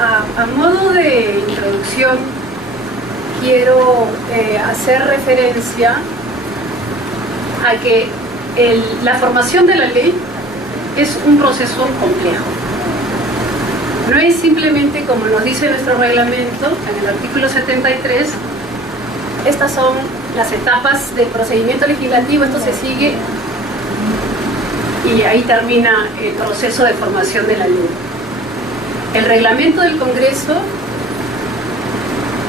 A modo de introducción, quiero hacer referencia a que la formación de la ley es un proceso complejo. No es simplemente como nos dice nuestro reglamento, en el artículo 73, estas son las etapas del procedimiento legislativo, esto se sigue y ahí termina el proceso de formación de la ley. El reglamento del Congreso,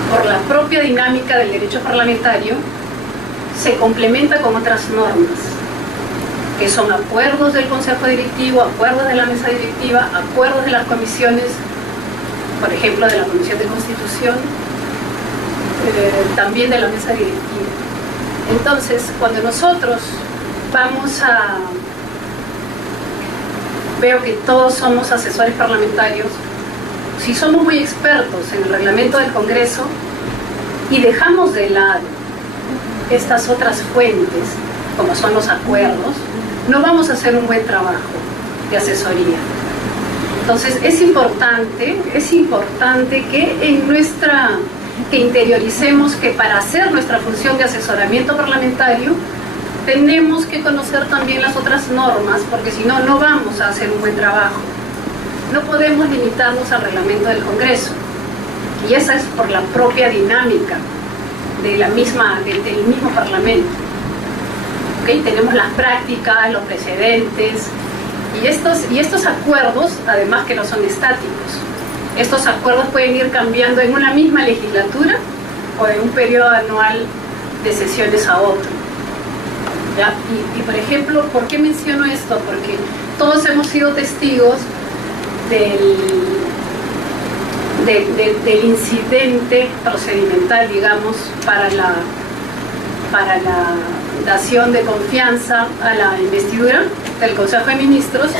por la propia dinámica del derecho parlamentario, se complementa con otras normas, que son acuerdos del Consejo Directivo, acuerdos de la mesa directiva, acuerdos de las comisiones, por ejemplo, de la Comisión de Constitución, también de la mesa directiva. Entonces, cuando nosotros veo que todos somos asesores parlamentarios, si somos muy expertos en el reglamento del Congreso y dejamos de lado estas otras fuentes, como son los acuerdos, no vamos a hacer un buen trabajo de asesoría. Entonces es importante que interioricemos que para hacer nuestra función de asesoramiento parlamentario tenemos que conocer también las otras normas, porque si no, no vamos a hacer un buen trabajo. No podemos limitarnos al reglamento del Congreso, y esa es por la propia dinámica del mismo Parlamento. ¿Okay? Tenemos las prácticas, los precedentes, y estos acuerdos, además que no son estáticos. Estos acuerdos pueden ir cambiando en una misma legislatura o en un periodo anual de sesiones a otro. ¿Ya? Y por ejemplo, ¿por qué menciono esto? Porque todos hemos sido testigos del incidente procedimental, digamos, para la dación de confianza a la investidura del Consejo de Ministros,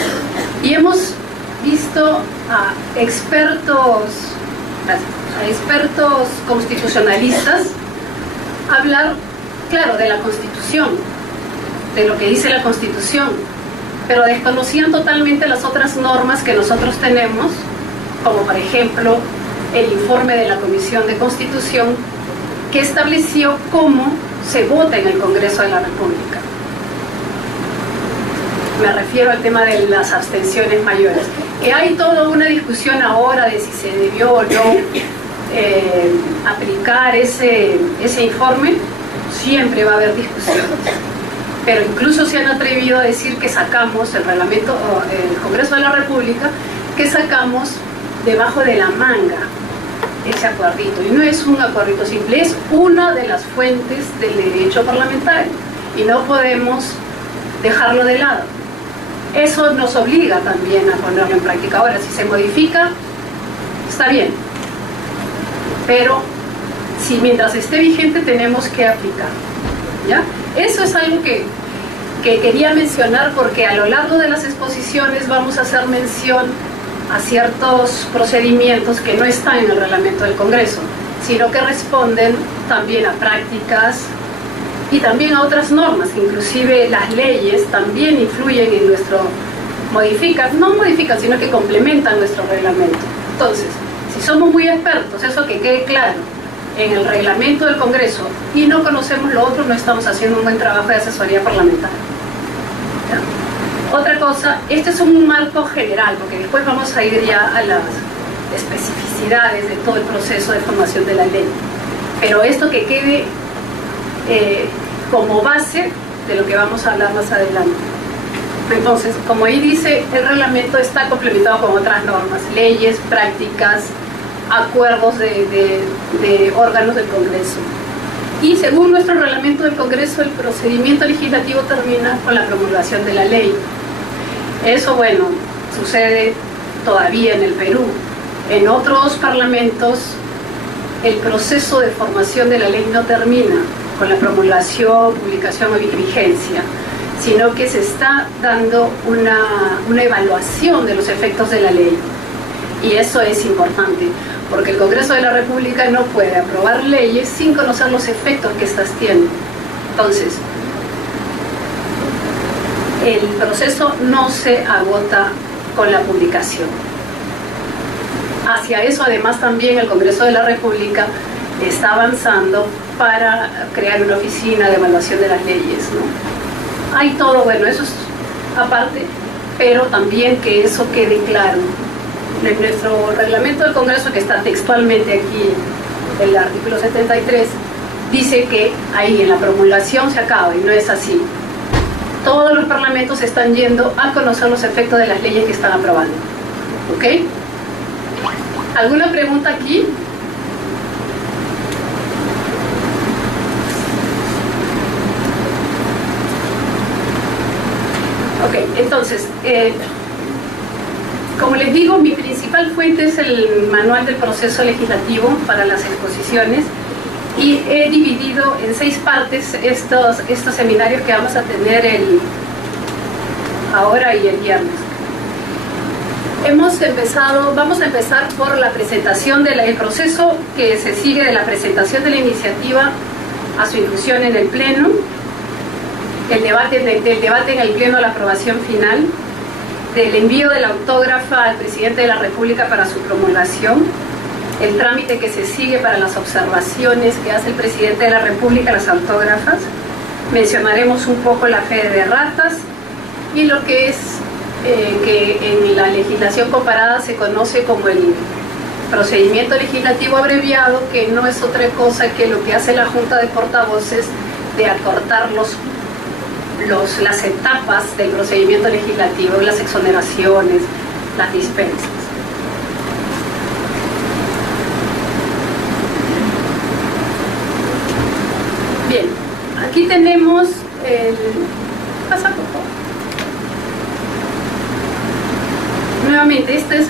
y hemos visto a expertos constitucionalistas hablar, claro, de la Constitución, de lo que dice la Constitución, pero desconocían totalmente las otras normas que nosotros tenemos, como por ejemplo el informe de la Comisión de Constitución, que estableció cómo se vota en el Congreso de la República. Me refiero al tema de las abstenciones mayores, que hay toda una discusión ahora de si se debió o no aplicar ese informe. Siempre va a haber discusión, pero incluso se han atrevido a decir que sacamos el Congreso de la República, que sacamos debajo de la manga ese acuerdito, y no es un acuerdito simple, es una de las fuentes del derecho parlamentario y no podemos dejarlo de lado. Eso nos obliga también a ponerlo en práctica. Ahora, si se modifica, está bien, pero si mientras esté vigente tenemos que aplicar, ¿ya? Eso es algo que quería mencionar, porque a lo largo de las exposiciones vamos a hacer mención a ciertos procedimientos que no están en el reglamento del Congreso, sino que responden también a prácticas y también a otras normas. Inclusive las leyes también influyen en no modifican, sino que complementan nuestro reglamento. Entonces, si somos muy expertos, eso que quede claro, en el reglamento del Congreso, y no conocemos lo otro, no estamos haciendo un buen trabajo de asesoría parlamentaria. ¿Ya? Otra cosa, este es un marco general, porque después vamos a ir ya a las especificidades de todo el proceso de formación de la ley. Pero esto que quede como base de lo que vamos a hablar más adelante. Entonces, como ahí dice, el reglamento está complementado con otras normas, leyes, prácticas, acuerdos de órganos del Congreso. Y según nuestro reglamento del Congreso, el procedimiento legislativo termina con la promulgación de la ley. Eso, bueno, sucede todavía en el Perú. En otros parlamentos, el proceso de formación de la ley no termina con la promulgación, publicación o vigencia, sino que se está dando una evaluación de los efectos de la ley. Y eso es importante, porque el Congreso de la República no puede aprobar leyes sin conocer los efectos que éstas tienen. Entonces, el proceso no se agota con la publicación. hacia eso además también el Congreso de la República está avanzando para crear una oficina de evaluación de las leyes, ¿no? Hay todo, bueno, eso es aparte, pero también que eso quede claro. En nuestro reglamento del Congreso, que está textualmente aquí, el artículo 73, dice que ahí en la promulgación se acaba, y no es así. Todos los parlamentos están yendo a conocer los efectos de las leyes que están aprobando. ¿Ok? ¿Alguna pregunta aquí? Ok, entonces, como les digo, mi principal fuente es el manual del proceso legislativo para las exposiciones, y he dividido en 6 partes estos seminarios que vamos a tener ahora y el viernes. Vamos a empezar por la presentación del proceso que se sigue de la presentación de la iniciativa a su inclusión en el Pleno, del debate en el Pleno a la aprobación final, del envío de la autógrafa al Presidente de la República para su promulgación, el trámite que se sigue para las observaciones que hace el Presidente de la República a las autógrafas. Mencionaremos un poco la fe de ratas y lo que es que en la legislación comparada se conoce como el procedimiento legislativo abreviado, que no es otra cosa que lo que hace la Junta de Portavoces de acortar las etapas del procedimiento legislativo, las exoneraciones, las dispensas. Bien, aquí tenemos pasa por favor. Nuevamente, esta es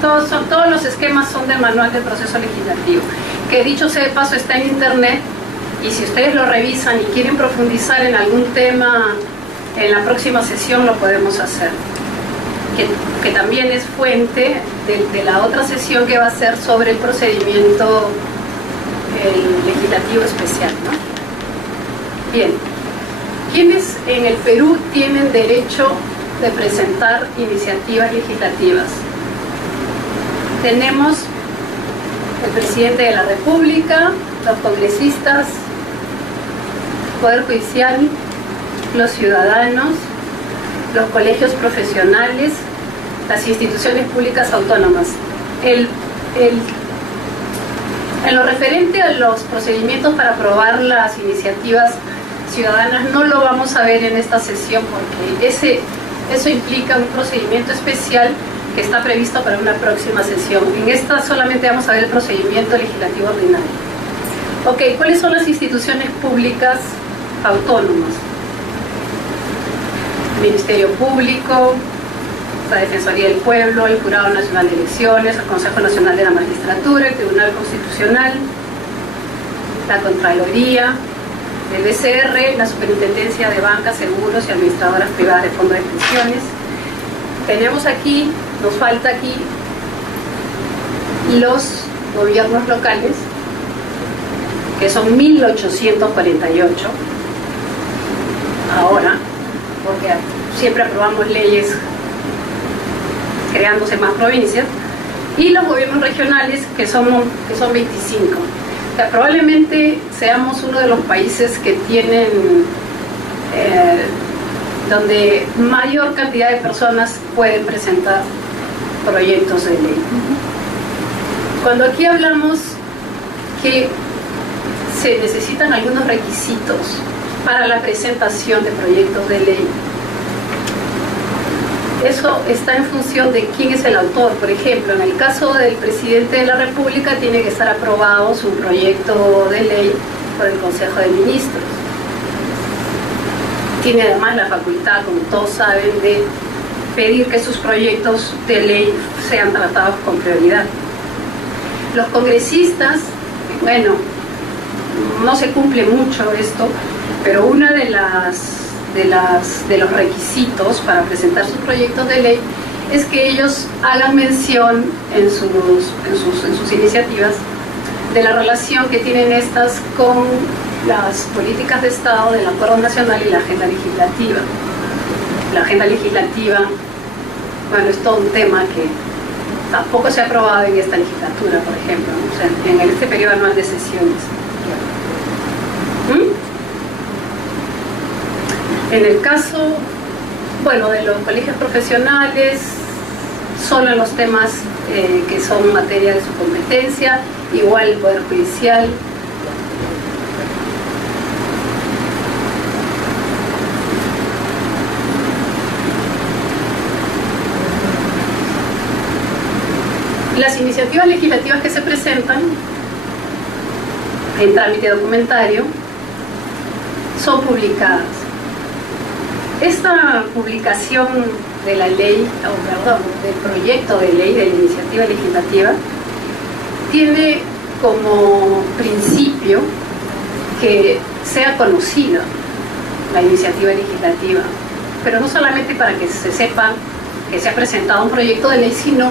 todos los esquemas son del manual del proceso legislativo, que dicho sea de paso está en internet, y si ustedes lo revisan y quieren profundizar en algún tema en la próxima sesión lo podemos hacer, que también es fuente de la otra sesión que va a ser sobre el procedimiento legislativo especial, ¿no? Bien, ¿quiénes en el Perú tienen derecho de presentar iniciativas legislativas? Tenemos el Presidente de la República, los congresistas, Poder Judicial, los ciudadanos, los colegios profesionales, las instituciones públicas autónomas. En lo referente a los procedimientos para aprobar las iniciativas ciudadanas no lo vamos a ver en esta sesión, porque eso implica un procedimiento especial que está previsto para una próxima sesión. En esta solamente vamos a ver el procedimiento legislativo ordinario. Ok, ¿cuáles son las instituciones públicas autónomas? El Ministerio Público, la Defensoría del Pueblo, el Jurado Nacional de Elecciones, el Consejo Nacional de la Magistratura, el Tribunal Constitucional, la Contraloría, el BCR, la Superintendencia de Bancas, Seguros y Administradoras Privadas de Fondos de Pensiones. Tenemos aquí, nos falta aquí, los gobiernos locales, que son 1848 ahora, porque siempre aprobamos leyes creándose más provincias, y los gobiernos regionales, que son 25. O sea, probablemente seamos uno de los países que tienen donde mayor cantidad de personas pueden presentar proyectos de ley. Cuando aquí hablamos que se necesitan algunos requisitos para la presentación de proyectos de ley, eso está en función de quién es el autor. Por ejemplo, en el caso del Presidente de la República tiene que estar aprobado su proyecto de ley por el Consejo de Ministros. Tiene además la facultad, como todos saben, de pedir que sus proyectos de ley sean tratados con prioridad. Los congresistas, bueno, no se cumple mucho esto, pero una de los requisitos para presentar sus proyectos de ley es que ellos hagan mención en sus iniciativas de la relación que tienen estas con las políticas de Estado del Acuerdo Nacional y la agenda legislativa. La agenda legislativa, bueno, es todo un tema que tampoco se ha aprobado en esta legislatura, por ejemplo, ¿no? O sea, en este periodo anual de sesiones. En el caso, bueno, de los colegios profesionales, solo en los temas que son materia de su competencia, igual el Poder Judicial. Las iniciativas legislativas que se presentan en trámite documentario son publicadas. Esta publicación de la ley, del proyecto de ley de la iniciativa legislativa, tiene como principio que sea conocida la iniciativa legislativa, pero no solamente para que se sepa que se ha presentado un proyecto de ley, sino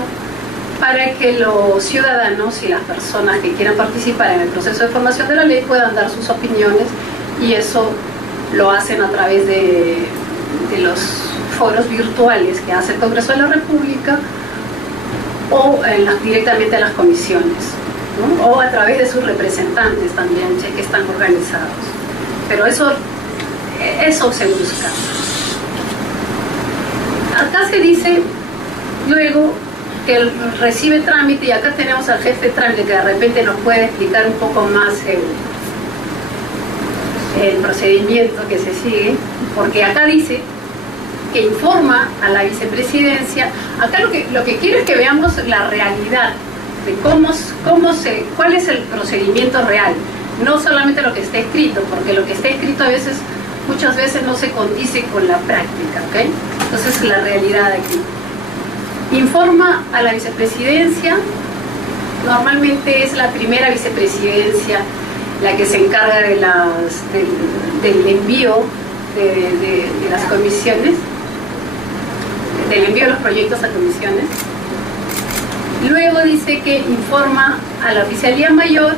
para que los ciudadanos y las personas que quieran participar en el proceso de formación de la ley puedan dar sus opiniones, y eso lo hacen a través de los foros virtuales que hace el Congreso de la República o directamente a las comisiones, ¿no? O a través de sus representantes también, que están organizados. Pero eso se busca. Acá se dice luego que recibe trámite, y acá tenemos al jefe de trámite que de repente nos puede explicar un poco más el procedimiento que se sigue, porque acá dice que informa a la vicepresidencia. Acá lo que quiero es que veamos la realidad de cuál es el procedimiento real, no solamente lo que está escrito, porque lo que está escrito muchas veces no se condice con la práctica, ¿ok? Entonces la realidad aquí. Informa a la vicepresidencia, normalmente es la primera vicepresidencia la que se encarga del envío de las comisiones, del envío de los proyectos a comisiones. Luego dice que informa a la Oficialía Mayor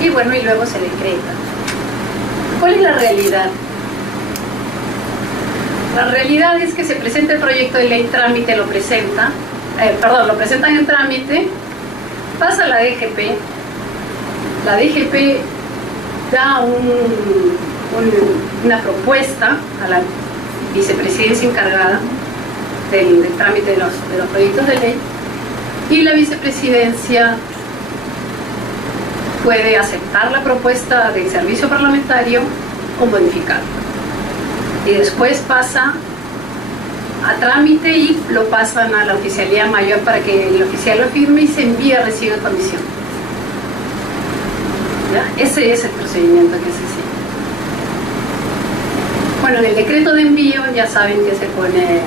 y bueno, y luego se decreta. ¿Cuál es la realidad? La realidad es que se presenta el proyecto de ley, trámite lo presentan en trámite, pasa a la DGP, la DGP da una propuesta a la vicepresidencia encargada del trámite de los proyectos de ley, y la vicepresidencia puede aceptar la propuesta del servicio parlamentario o modificarla. Y después pasa a trámite y lo pasan a la Oficialía Mayor para que el oficial lo firme y se envíe a recibir comisión. ¿Ya? Ese es el procedimiento que se sigue. Bueno, en el decreto de envío ya saben que se pone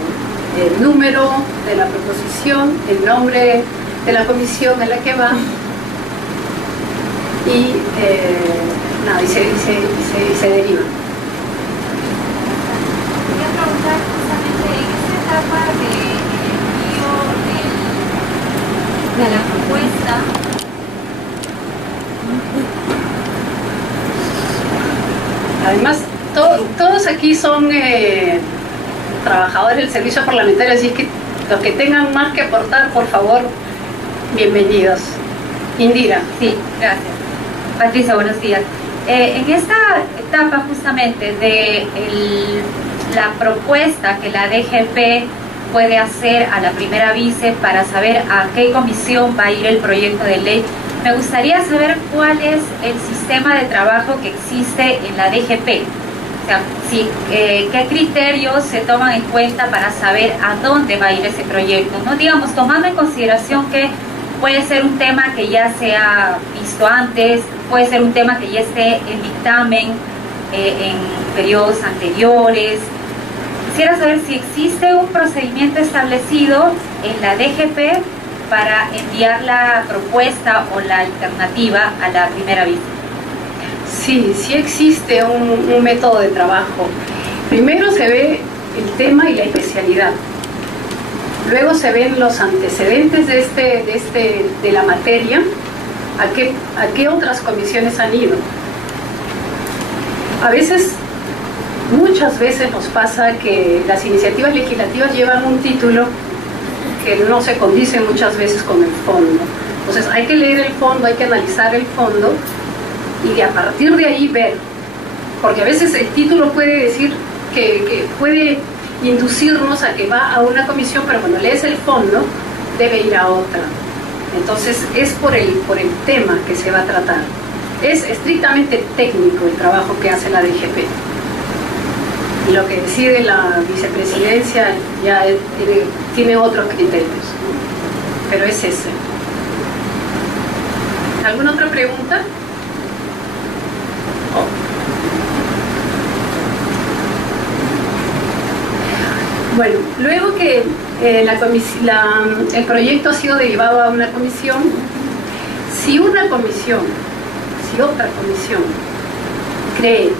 el número de la proposición, el nombre de la comisión a la que va, y se deriva. Quería preguntar justamente en esta etapa del envío de la propuesta. Además, todos aquí son trabajadores del servicio parlamentario, así que los que tengan más que aportar, por favor, bienvenidos. Indira. Sí, gracias. Patricia, buenos días. En esta etapa justamente de la propuesta que la DGP puede hacer a la primera vice para saber a qué comisión va a ir el proyecto de ley, me gustaría saber cuál es el sistema de trabajo que existe en la DGP. O sea, qué criterios se toman en cuenta para saber a dónde va a ir ese proyecto, ¿no? Digamos, tomando en consideración que puede ser un tema que ya se ha visto antes, puede ser un tema que ya esté en dictamen en periodos anteriores. Quisiera saber si existe un procedimiento establecido en la DGP para enviar la propuesta o la alternativa a la primera vice. Sí existe un método de trabajo. Primero se ve el tema y la especialidad. Luego se ven los antecedentes de la materia, a qué otras comisiones han ido. Muchas veces nos pasa que las iniciativas legislativas llevan un título que no se condicen muchas veces con el fondo. Entonces hay que leer el fondo, hay que analizar el fondo y a partir de ahí ver, porque a veces el título puede decir que puede inducirnos a que va a una comisión, pero cuando lees el fondo debe ir a otra. Entonces es por el tema que se va a tratar. Es estrictamente técnico el trabajo que hace la DGP. Y lo que decide la vicepresidencia ya tiene otros criterios, ¿no? Pero es ese. ¿Alguna otra pregunta? Bueno, luego que el proyecto ha sido derivado a una comisión, si otra comisión cree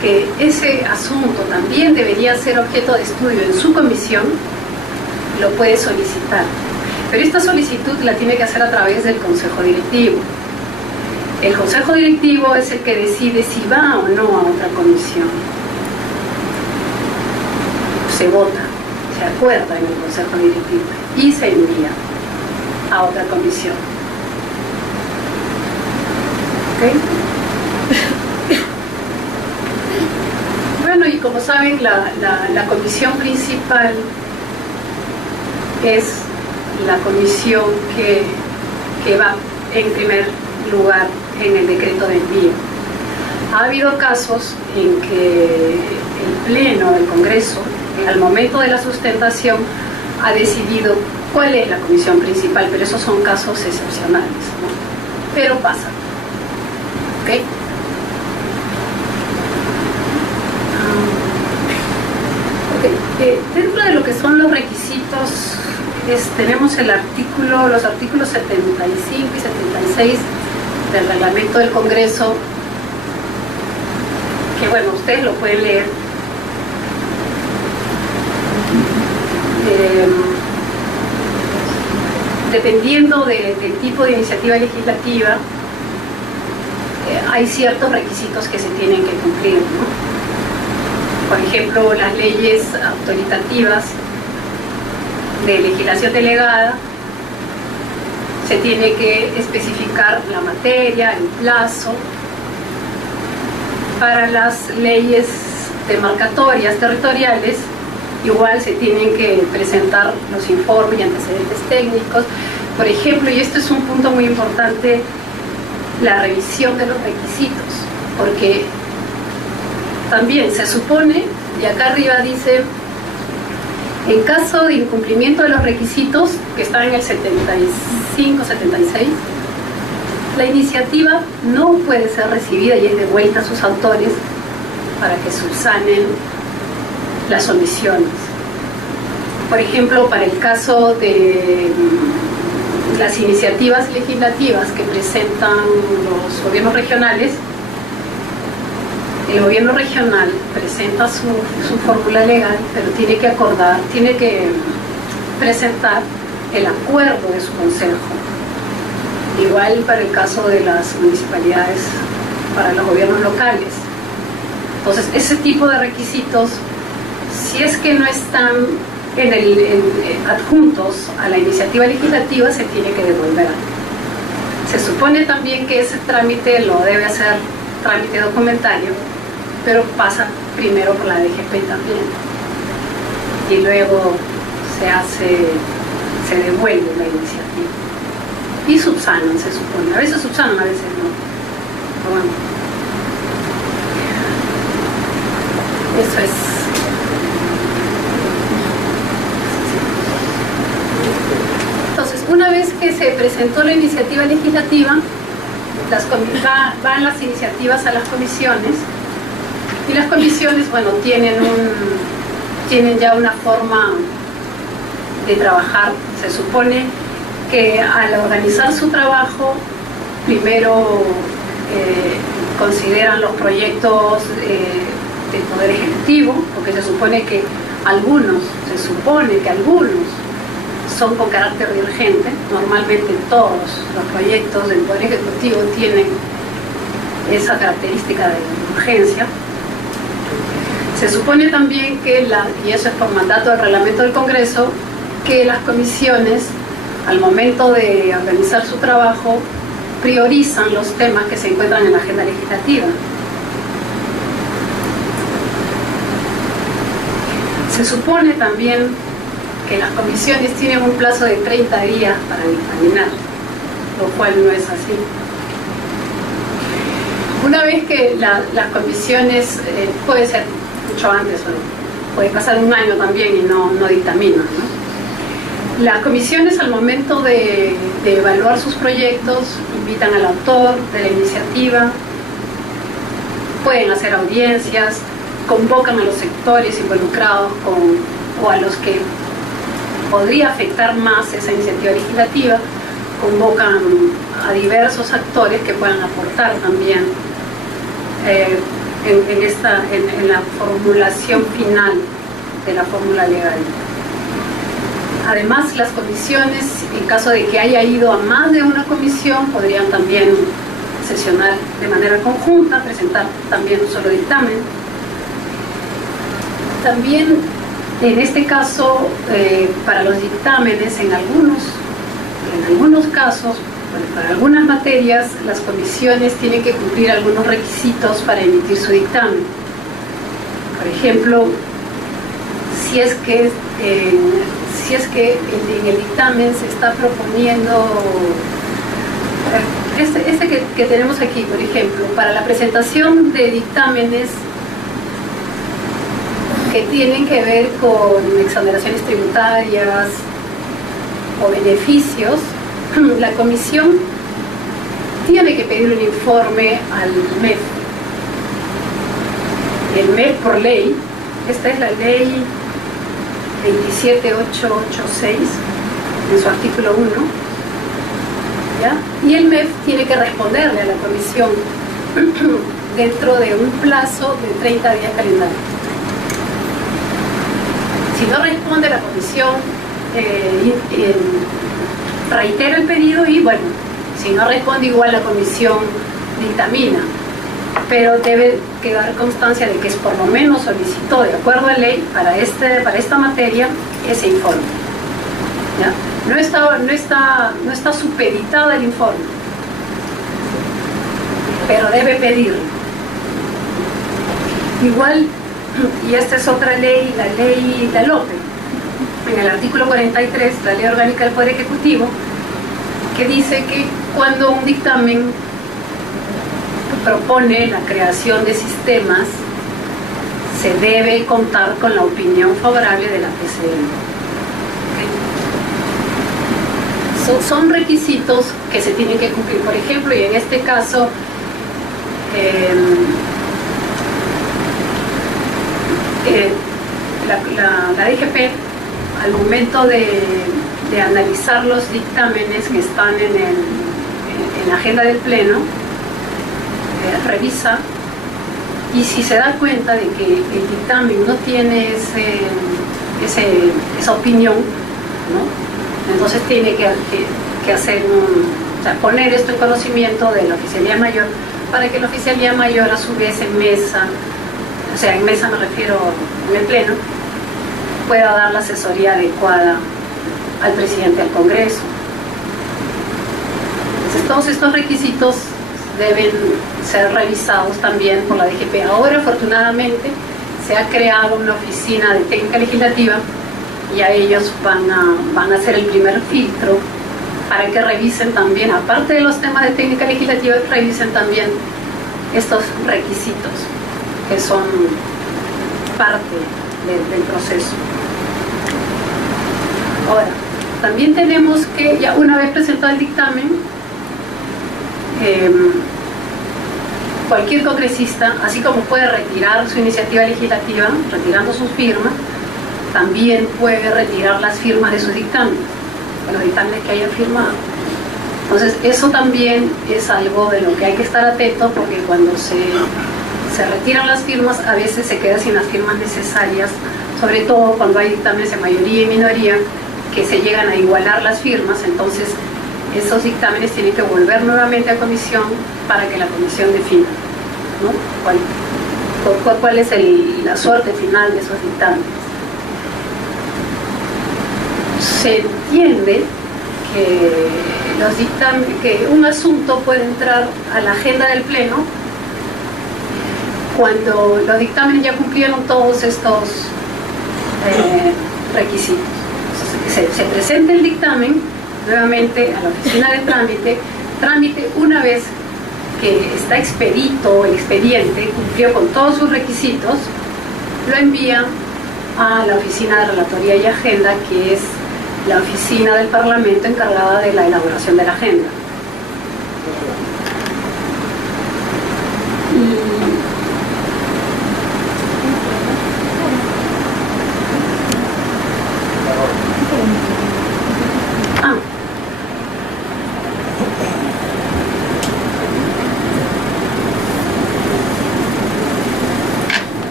que ese asunto también debería ser objeto de estudio en su comisión, lo puede solicitar. Pero esta solicitud la tiene que hacer a través del Consejo Directivo. El Consejo Directivo es el que decide si va o no a otra comisión. Se vota, se acuerda en el Consejo Directivo y se envía a otra comisión. ¿Ok? Bueno, y como saben, la comisión principal es la comisión que va en primer lugar en el decreto de envío. Ha habido casos en que el Pleno del Congreso, al momento de la sustentación, ha decidido cuál es la comisión principal, pero esos son casos excepcionales, ¿no? Pero pasa. ¿Ok? Dentro de lo que son los requisitos, tenemos los artículos 75 y 76 del reglamento del Congreso, que bueno, ustedes lo pueden leer. Dependiendo del tipo de iniciativa legislativa, hay ciertos requisitos que se tienen que cumplir, ¿no? Por ejemplo, las leyes autoritativas de legislación delegada, se tiene que especificar la materia, el plazo. Para las leyes demarcatorias territoriales, igual se tienen que presentar los informes y antecedentes técnicos. Por ejemplo, y esto es un punto muy importante, la revisión de los requisitos, porque también se supone, y acá arriba dice, en caso de incumplimiento de los requisitos, que está en el 75, 76, la iniciativa no puede ser recibida y es devuelta a sus autores para que subsanen las omisiones. Por ejemplo, para el caso de las iniciativas legislativas que presentan los gobiernos regionales, el gobierno regional presenta su fórmula legal, pero tiene que presentar el acuerdo de su consejo. Igual para el caso de las municipalidades, para los gobiernos locales. Entonces, ese tipo de requisitos, si es que no están adjuntos a la iniciativa legislativa, se tiene que devolver. Se supone también que ese trámite lo debe hacer trámite documentario, pero pasa primero por la DGP también. Y luego se devuelve la iniciativa. Y subsanan, se supone. A veces subsanan, a veces no. Pero bueno. Eso es. Entonces, una vez que se presentó la iniciativa legislativa, van las iniciativas a las comisiones, y las comisiones, bueno, tienen ya una forma de trabajar. Se supone que al organizar su trabajo, primero consideran los proyectos del Poder Ejecutivo, porque se supone que algunos son con carácter de urgente. Normalmente todos los proyectos del Poder Ejecutivo tienen esa característica de urgencia. Se supone también que, y eso es por mandato del reglamento del Congreso, que las comisiones, al momento de organizar su trabajo, priorizan los temas que se encuentran en la agenda legislativa. Se supone también que las comisiones tienen un plazo de 30 días para dictaminar, lo cual no es así. Una vez que las comisiones, puede ser mucho antes, o puede pasar un año también y no dictaminan, ¿no? Las comisiones, al momento de evaluar sus proyectos, invitan al autor de la iniciativa, pueden hacer audiencias, convocan a los sectores involucrados o a los que podría afectar más esa iniciativa legislativa, convocan a diversos actores que puedan aportar también en la formulación final de la fórmula legal. Además, las comisiones, en caso de que haya ido a más de una comisión, podrían también sesionar de manera conjunta, presentar también un solo dictamen. También, en este caso, para los dictámenes, en algunos casos, para algunas materias, las comisiones tienen que cumplir algunos requisitos para emitir su dictamen. Por ejemplo, si es que en el dictamen se está proponiendo, que tenemos aquí, por ejemplo, para la presentación de dictámenes que tienen que ver con exoneraciones tributarias o beneficios, la comisión tiene que pedir un informe al MEF. El MEF, por ley, esta es la ley 27886, en su artículo 1, ¿ya? Y el MEF tiene que responderle a la comisión dentro de un plazo de 30 días calendarios. Si no responde la comisión, reitera el pedido y, bueno, si no responde, igual la comisión dictamina, pero debe quedar constancia de que por lo menos solicitó, de acuerdo a ley, para esta materia, ese informe, ¿ya? No está supeditada el informe, pero debe pedirlo. Igual, y esta es otra ley, la ley de LOPE, en el artículo 43, la Ley Orgánica del Poder Ejecutivo, que dice que cuando un dictamen propone la creación de sistemas, se debe contar con la opinión favorable de la PCM. ¿Okay? Son requisitos que se tienen que cumplir. Por ejemplo, y en este caso, la DGP, al momento de analizar los dictámenes que están en la agenda del Pleno, revisa, y si se da cuenta de que el dictamen no tiene esa opinión, ¿no? Entonces tiene que hacer poner esto en conocimiento de la Oficialía Mayor, para que la Oficialía Mayor, a su vez, en mesa me refiero en el Pleno, pueda dar la asesoría adecuada al presidente del Congreso. Entonces, todos estos requisitos deben ser revisados también por la DGP. Ahora, afortunadamente, se ha creado una oficina de técnica legislativa y a ellos van a hacer el primer filtro para que revisen también, aparte de los temas de técnica legislativa, revisen también estos requisitos que son parte del proceso. Ahora, también tenemos que, ya una vez presentado el dictamen, cualquier congresista, así como puede retirar su iniciativa legislativa, retirando sus firmas, también puede retirar las firmas de sus dictámenes, de los dictámenes que haya firmado. Entonces, eso también es algo de lo que hay que estar atento, porque cuando se retiran las firmas, a veces se queda sin las firmas necesarias, sobre todo cuando hay dictámenes de mayoría y minoría, que se llegan a igualar las firmas. Entonces esos dictámenes tienen que volver nuevamente a comisión para que la comisión defina, ¿no? cuál es la suerte final de esos dictámenes. se entiende que un asunto puede entrar a la agenda del Pleno cuando los dictámenes ya cumplieron todos estos requisitos. Se presenta el dictamen nuevamente a la oficina de trámite una vez que está expedito el expediente, cumplió con todos sus requisitos, lo envía a la oficina de relatoría y agenda, que es la oficina del Parlamento encargada de la elaboración de la agenda.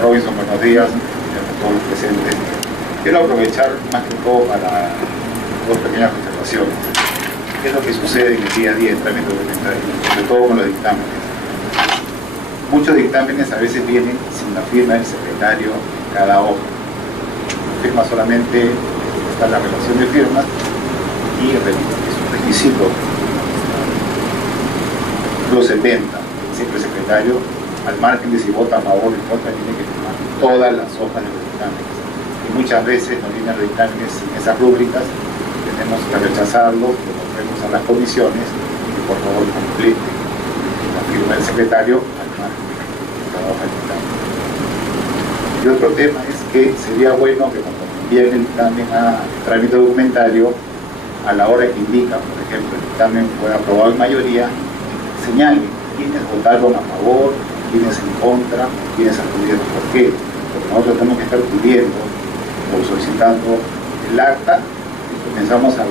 Robinson, buenos días a todos los presentes. Quiero aprovechar más que todo para dos pequeñas observaciones. ¿Qué es lo que sucede en el día a día en trámite documentario? Sobre todo con los dictámenes. Muchos dictámenes a veces vienen sin la firma del secretario en cada hoja. Firma solamente está la relación de firmas y es un requisito. Los 70, siempre el secretario, al margen de si vota a favor o en contra, tiene que firmar todas las hojas de los dictámenes. Y muchas veces nos vienen los dictámenes sin esas rúbricas, tenemos que rechazarlos, lo ponemos a las comisiones y que por favor complete la firma del secretario al margen de cada hoja de dictamen. Y otro tema es que sería bueno que cuando envíen el dictamen a trámite documentario, a la hora que indica, por ejemplo, el dictamen fue aprobado en mayoría, señalen quiénes votaron a favor, quiénes en contra, quiénes acudieron. ¿Por qué? Porque nosotros tenemos que estar pidiendo o solicitando el acta y comenzamos a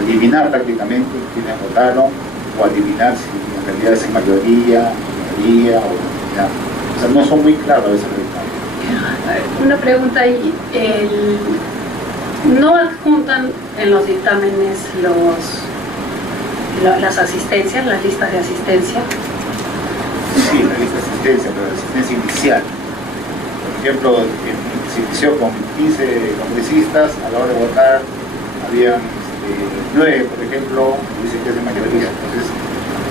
eliminar prácticamente quiénes votaron o a eliminar si en realidad es en mayoría, minoría o unidad. O sea, no son muy claros a veces los dictámenes. Una pregunta ahí. ¿No adjuntan en los dictámenes las asistencias, las listas de asistencia? Sí, la lista de asistencia, pero la asistencia inicial. Por ejemplo, se inició con 15 congresistas, a la hora de votar habían 9, por ejemplo, dice que es de mayoría. Entonces,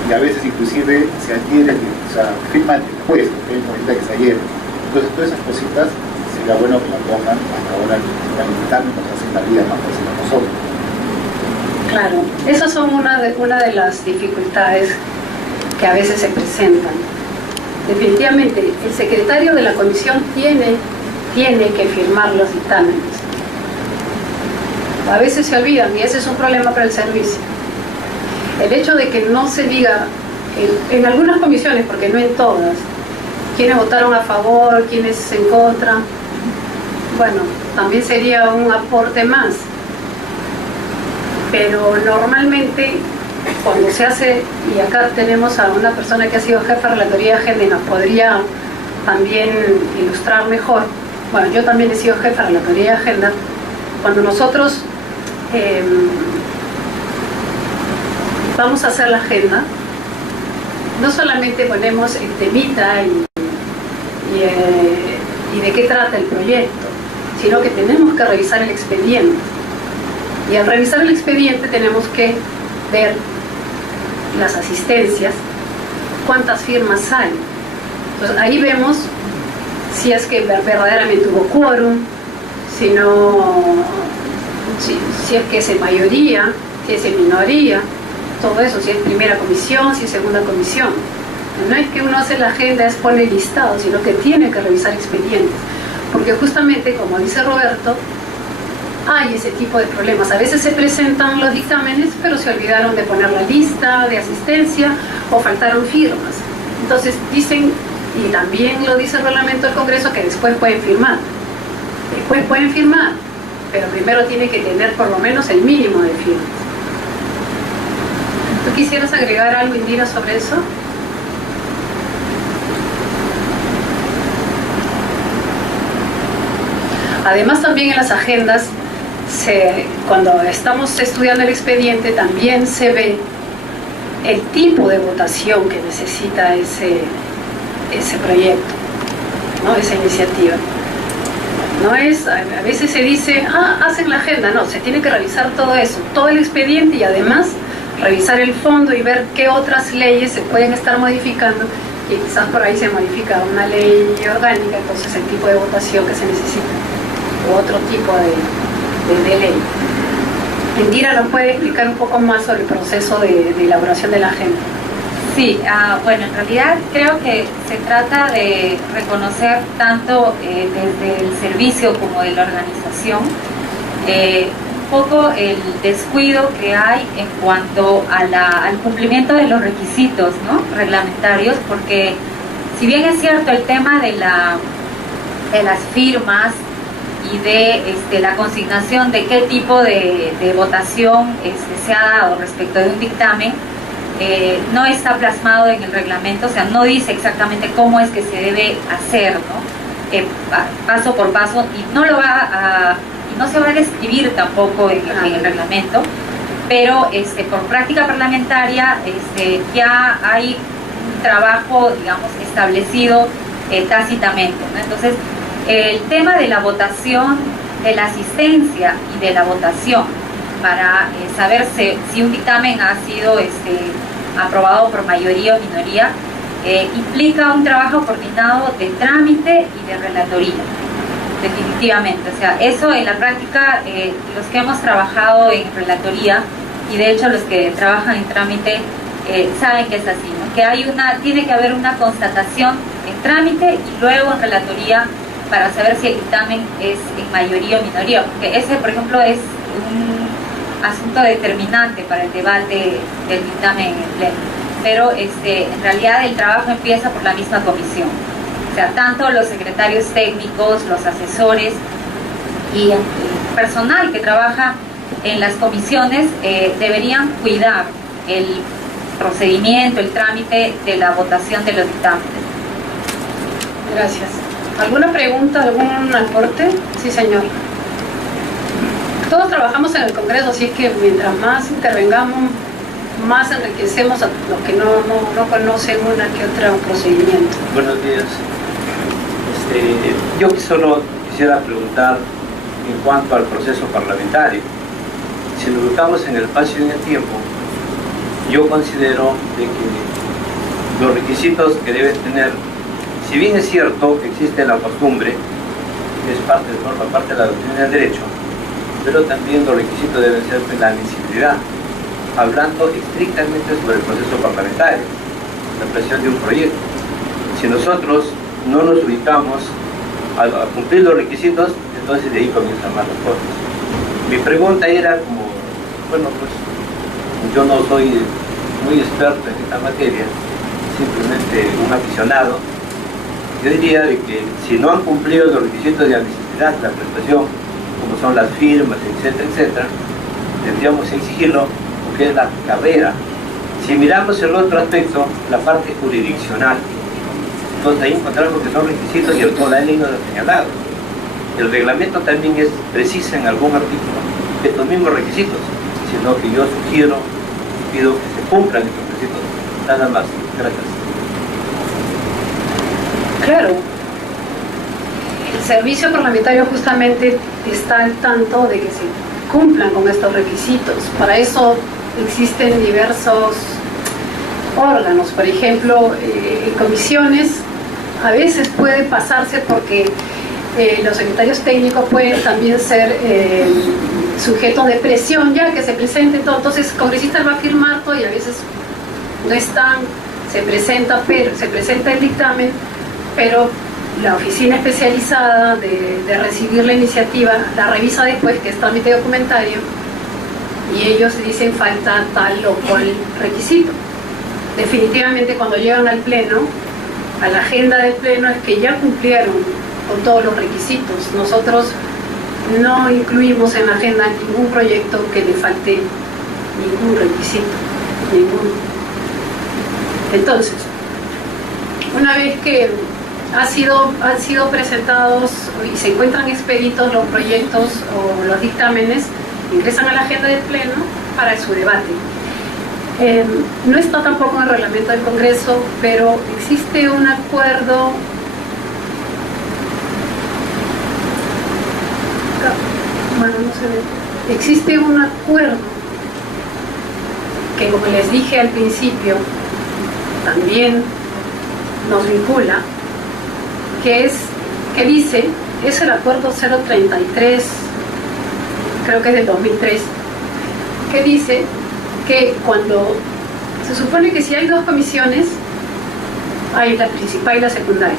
y a veces inclusive se adhieren, o sea, firman después, porque hay ahorita que se adhieren. Entonces, todas esas cositas sería bueno que la pongan hasta ahora en el dictamen, nos hacen la vida más fácil a nosotros. Claro, esas son una de las dificultades que a veces se presentan. Definitivamente, el secretario de la comisión tiene que firmar los dictámenes. A veces se olvidan y ese es un problema para el servicio. El hecho de que no se diga en algunas comisiones, porque no en todas, quiénes votaron a favor, quiénes en contra, bueno, también sería un aporte más. Pero normalmente cuando se hace, y acá tenemos a una persona que ha sido jefa de relatoría de agenda y nos podría también ilustrar mejor. Bueno, yo también he sido jefa de relatoría de agenda. Cuando nosotros vamos a hacer la agenda, no solamente ponemos el temita y de qué trata el proyecto, sino que tenemos que revisar el expediente. Y al revisar el expediente tenemos que ver las asistencias, cuántas firmas hay. Entonces ahí vemos si es que verdaderamente hubo quórum, si es que es en mayoría, si es en minoría, todo eso, si es primera comisión, si es segunda comisión. No es que uno hace la agenda, es pone listado, sino que tiene que revisar expedientes. Porque justamente, como dice Roberto, hay ese tipo de problemas. A veces se presentan los dictámenes, pero se olvidaron de poner la lista de asistencia o faltaron firmas. Entonces dicen, y también lo dice el reglamento del Congreso, que después pueden firmar. Después pueden firmar, pero primero tiene que tener por lo menos el mínimo de firmas. ¿Tú quisieras agregar algo, Indira, sobre eso? Además, también en las agendas, cuando estamos estudiando el expediente, también se ve el tipo de votación que necesita ese proyecto, ¿no? Esa iniciativa. No es, a veces se dice, hacen la agenda, no, se tiene que revisar todo eso, todo el expediente y además revisar el fondo y ver qué otras leyes se pueden estar modificando, y quizás por ahí se modifica una ley orgánica, entonces el tipo de votación que se necesita, u otro tipo de ley. Indira nos puede explicar un poco más sobre el proceso de elaboración de la agenda. Sí, bueno, en realidad creo que se trata de reconocer tanto desde el servicio como de la organización un poco el descuido que hay en cuanto al cumplimiento de los requisitos, ¿no?, reglamentarios, porque si bien es cierto el tema de las firmas y de la consignación de qué tipo de votación se ha dado respecto de un dictamen, no está plasmado en el reglamento, o sea, no dice exactamente cómo es que se debe hacer, ¿no? Paso por paso, y no se va a describir tampoco en el reglamento, pero por práctica parlamentaria ya hay un trabajo, digamos, establecido tácitamente, ¿no? Entonces, el tema de la votación, de la asistencia y de la votación para saber si un dictamen ha sido aprobado por mayoría o minoría, implica un trabajo coordinado de trámite y de relatoría, definitivamente. O sea, eso en la práctica, los que hemos trabajado en relatoría, y de hecho los que trabajan en trámite, saben que es así, ¿no? Que tiene que haber una constatación en trámite y luego en relatoría para saber si el dictamen es en mayoría o minoría, porque ese, por ejemplo, es un asunto determinante para el debate del dictamen en el pleno. Pero en realidad el trabajo empieza por la misma comisión. O sea, tanto los secretarios técnicos, los asesores y el personal que trabaja en las comisiones deberían cuidar el procedimiento, el trámite de la votación de los dictámenes. Gracias. ¿Alguna pregunta, algún aporte? Sí, señor. Todos trabajamos en el Congreso, así que mientras más intervengamos, más enriquecemos a los que no conocen una que otra procedimiento. Buenos días. Yo solo quisiera preguntar en cuanto al proceso parlamentario. Si lo ubicamos en el espacio y en el tiempo, yo considero de que los requisitos que deben tener, si bien es cierto, existe la costumbre, que forma parte de la doctrina del derecho, pero también los requisitos deben ser de la admisibilidad, hablando estrictamente sobre el proceso parlamentario, la presión de un proyecto. Si nosotros no nos ubicamos a cumplir los requisitos, entonces de ahí comienzan más las cosas. Mi pregunta era como, bueno, pues yo no soy muy experto en esta materia, simplemente un aficionado. Yo diría de que si no han cumplido los requisitos de admisibilidad de la prestación, como son las firmas, etcétera, etcétera, tendríamos que exigirlo porque es la carrera. Si miramos el otro aspecto, la parte jurisdiccional, entonces ahí encontramos que son requisitos y la ley nos ha señalado. El reglamento también es preciso en algún artículo estos mismos requisitos, sino que yo sugiero, pido que se cumplan estos requisitos. Nada más. Gracias. Claro, el servicio parlamentario justamente está al tanto de que se cumplan con estos requisitos. Para eso existen diversos órganos, por ejemplo, en comisiones a veces puede pasarse porque los secretarios técnicos pueden también ser sujetos de presión, ya que se presente todo. Entonces el congresista va a firmar todo y a veces no están, se presenta el dictamen, pero la oficina especializada de recibir la iniciativa la revisa después, que es trámite documentario, y ellos dicen falta tal o cual requisito. Definitivamente cuando llegan al pleno, a la agenda del pleno, es que ya cumplieron con todos los requisitos. Nosotros no incluimos en la agenda ningún proyecto que le falte ningún requisito, ninguno. Entonces, una vez que han sido presentados y se encuentran expeditos los proyectos o los dictámenes, ingresan a la agenda del pleno para su debate. No está tampoco en el reglamento del Congreso, pero existe un acuerdo Bueno, no se ve. Existe un acuerdo que, como les dije al principio, también nos vincula, que dice, es el acuerdo 033, creo que es del 2003, que dice que cuando se supone que si hay dos comisiones, hay la principal y la secundaria.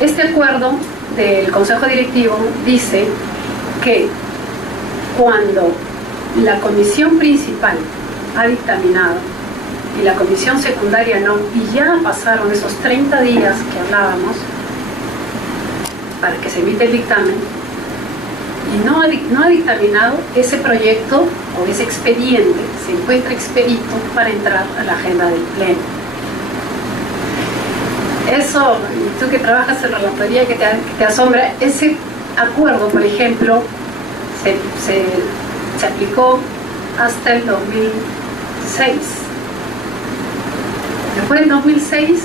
Este acuerdo del Consejo Directivo dice que cuando la comisión principal ha dictaminado y la comisión secundaria no, y ya pasaron esos 30 días que hablábamos para que se emite el dictamen, y no ha dictaminado, ese proyecto o ese expediente se encuentra expedito para entrar a la agenda del Pleno. Eso, y tú que trabajas en relatoría, que te asombra, ese acuerdo, por ejemplo, se aplicó hasta el 2006. Después del 2006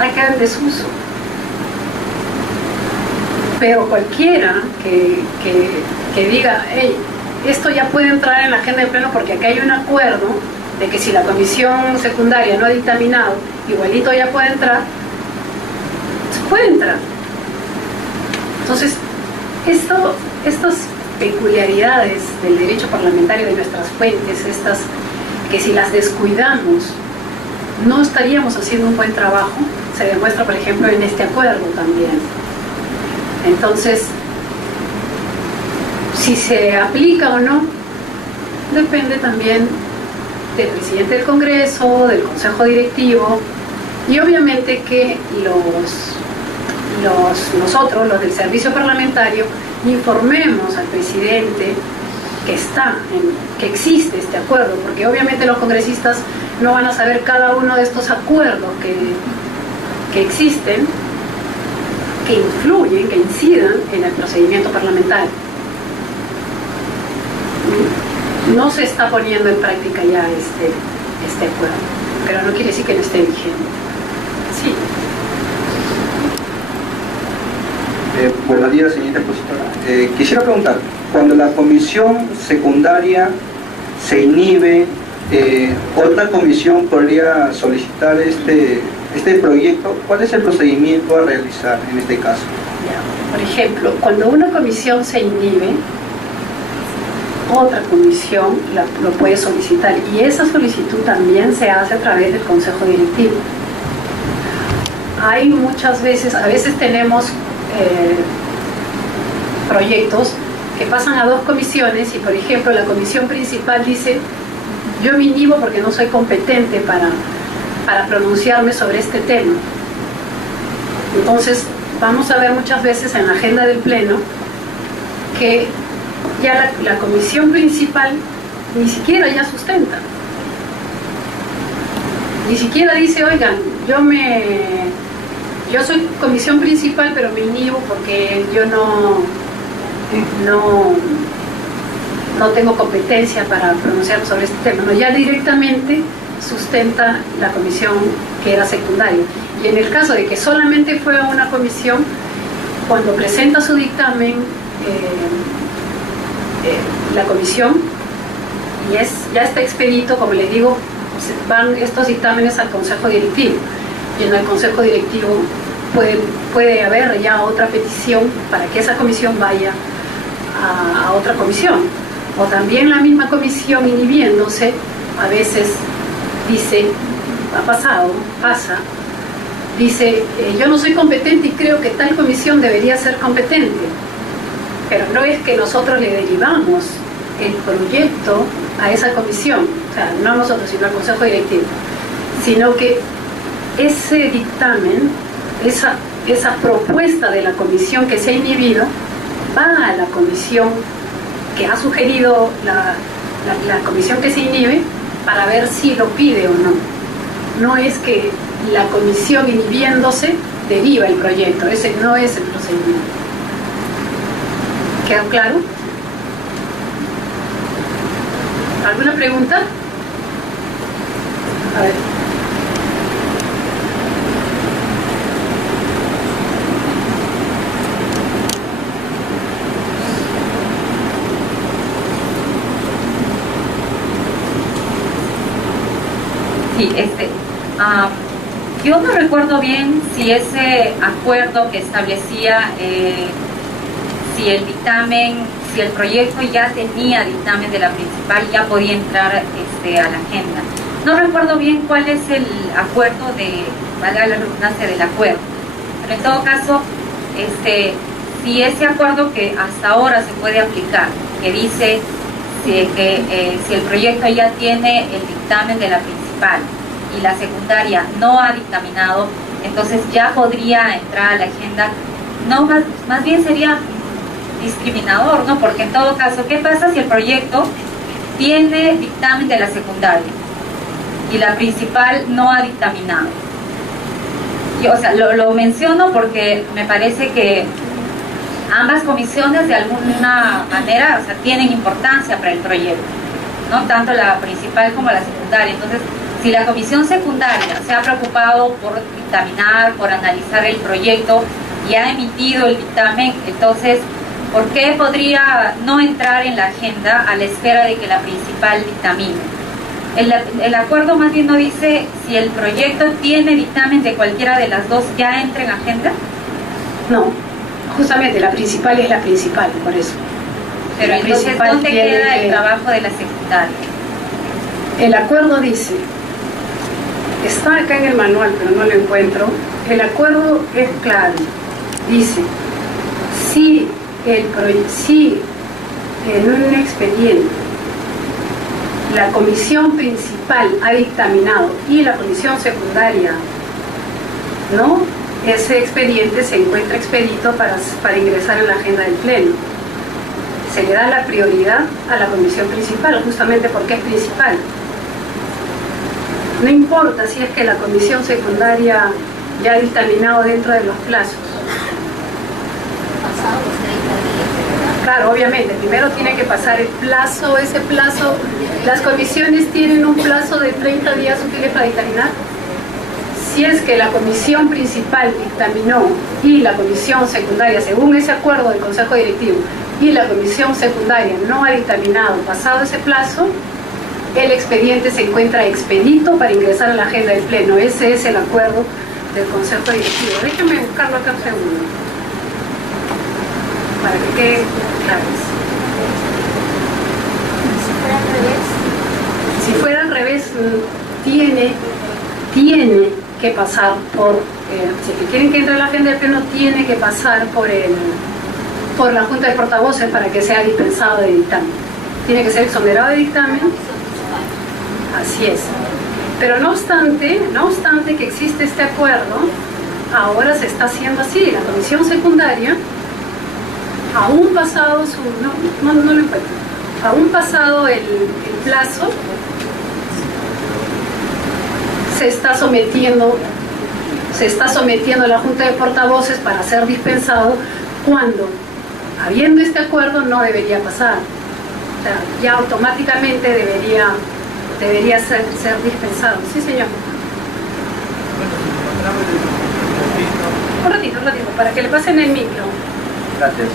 ha quedado en desuso. Pero cualquiera que diga, hey, esto ya puede entrar en la agenda del Pleno porque aquí hay un acuerdo de que si la comisión secundaria no ha dictaminado, igualito ya puede entrar, se puede entrar. Entonces, estas peculiaridades del derecho parlamentario, de nuestras fuentes, estas que si las descuidamos no estaríamos haciendo un buen trabajo, se demuestra, por ejemplo, en este acuerdo también. Entonces, si se aplica o no, depende también del presidente del Congreso, del Consejo Directivo, y obviamente que nosotros, los del servicio parlamentario, informemos al presidente que existe este acuerdo, porque obviamente los congresistas no van a saber cada uno de estos acuerdos que existen, que influyen, que incidan en el procedimiento parlamentario. No se está poniendo en práctica ya este acuerdo, pero no quiere decir que no esté vigente. Sí. Buenos días, señorita expositora. Quisiera preguntar, cuando la comisión secundaria se inhibe, ¿otra comisión podría solicitar este proyecto? ¿Cuál es el procedimiento a realizar en este caso? Por ejemplo, cuando una comisión se inhibe, otra comisión lo puede solicitar, y esa solicitud también se hace a través del Consejo Directivo. Hay muchas veces, a veces tenemos proyectos que pasan a dos comisiones y, por ejemplo, la comisión principal dice, yo me inhibo porque no soy competente para pronunciarme sobre este tema. Entonces, vamos a ver muchas veces en la agenda del Pleno que ya la comisión principal ni siquiera ya sustenta. Ni siquiera dice, oigan, yo soy comisión principal, pero me inhibo porque yo no tengo competencia para pronunciar sobre este tema. No, ya directamente sustenta la comisión que era secundaria. Y en el caso de que solamente fue una comisión, cuando presenta su dictamen la comisión, y ya está expedito, como les digo, van estos dictámenes al Consejo Directivo, y en el Consejo Directivo puede haber ya otra petición para que esa comisión vaya a otra comisión, o también la misma comisión inhibiéndose, a veces dice, pasa, dice, yo no soy competente y creo que tal comisión debería ser competente, pero no es que nosotros le derivamos el proyecto a esa comisión, o sea, no nosotros, sino al Consejo Directivo, sino que ese dictamen, esa propuesta de la comisión que se ha inhibido, va a la comisión que ha sugerido la comisión que se inhibe para ver si lo pide o no. No es que la comisión inhibiéndose deriva el proyecto, ese no es el procedimiento. ¿Quedó claro? ¿Alguna pregunta? A ver. Sí, yo no recuerdo bien si ese acuerdo que establecía si el dictamen, si el proyecto ya tenía dictamen de la principal, ya podía entrar a la agenda. No recuerdo bien cuál es el acuerdo valga la redundancia del acuerdo, pero en todo caso, si ese acuerdo que hasta ahora se puede aplicar, que dice si el proyecto ya tiene el dictamen de la principal y la secundaria no ha dictaminado, entonces ya podría entrar a la agenda. No, más bien sería discriminador, ¿no? Porque en todo caso, ¿qué pasa si el proyecto tiene dictamen de la secundaria y la principal no ha dictaminado? Yo, lo menciono porque me parece que ambas comisiones de alguna manera, tienen importancia para el proyecto, ¿no? Tanto la principal como la secundaria. Entonces, si la comisión secundaria se ha preocupado por dictaminar, por analizar el proyecto y ha emitido el dictamen, entonces, ¿por qué podría no entrar en la agenda a la espera de que la principal dictamine? El acuerdo más bien no dice si el proyecto tiene dictamen de cualquiera de las dos, ¿ya entra en agenda? No, justamente la principal es la principal, por eso. Pero entonces, ¿dónde queda el trabajo de la secundaria? El acuerdo dice, está acá en el manual, pero no lo encuentro. El acuerdo es claro, dice, si en un expediente la comisión principal ha dictaminado y la comisión secundaria no, ese expediente se encuentra expedito para ingresar en la agenda del pleno. Se le da la prioridad a la comisión principal, justamente porque es principal. No importa si es que la comisión secundaria ya ha dictaminado dentro de los plazos. Claro, obviamente, primero tiene que pasar el plazo, ese plazo, las comisiones tienen un plazo de 30 días útiles para dictaminar. Si es que la comisión principal dictaminó y la comisión secundaria, según ese acuerdo del Consejo Directivo, y la comisión secundaria no ha dictaminado pasado ese plazo, el expediente se encuentra expedito para ingresar a la agenda del Pleno. Ese es el acuerdo del Consejo Directivo. Déjenme buscarlo acá un segundo, para que quede claro. Si fuera al revés, tiene que pasar por, si quieren que entre a la agenda del Pleno, tiene que pasar por la Junta de Portavoces para que sea dispensado de dictamen. Tiene que ser exonerado de dictamen. Así es. Pero no obstante que existe este acuerdo, ahora se está haciendo así. La comisión secundaria, aún pasado no lo encuentro, aún pasado el plazo, se está sometiendo a la Junta de Portavoces para ser dispensado, cuando, habiendo este acuerdo, no debería pasar. O sea, ya automáticamente debería ser dispensado. Sí, señor. Un ratito, para que le pasen el micro. Gracias.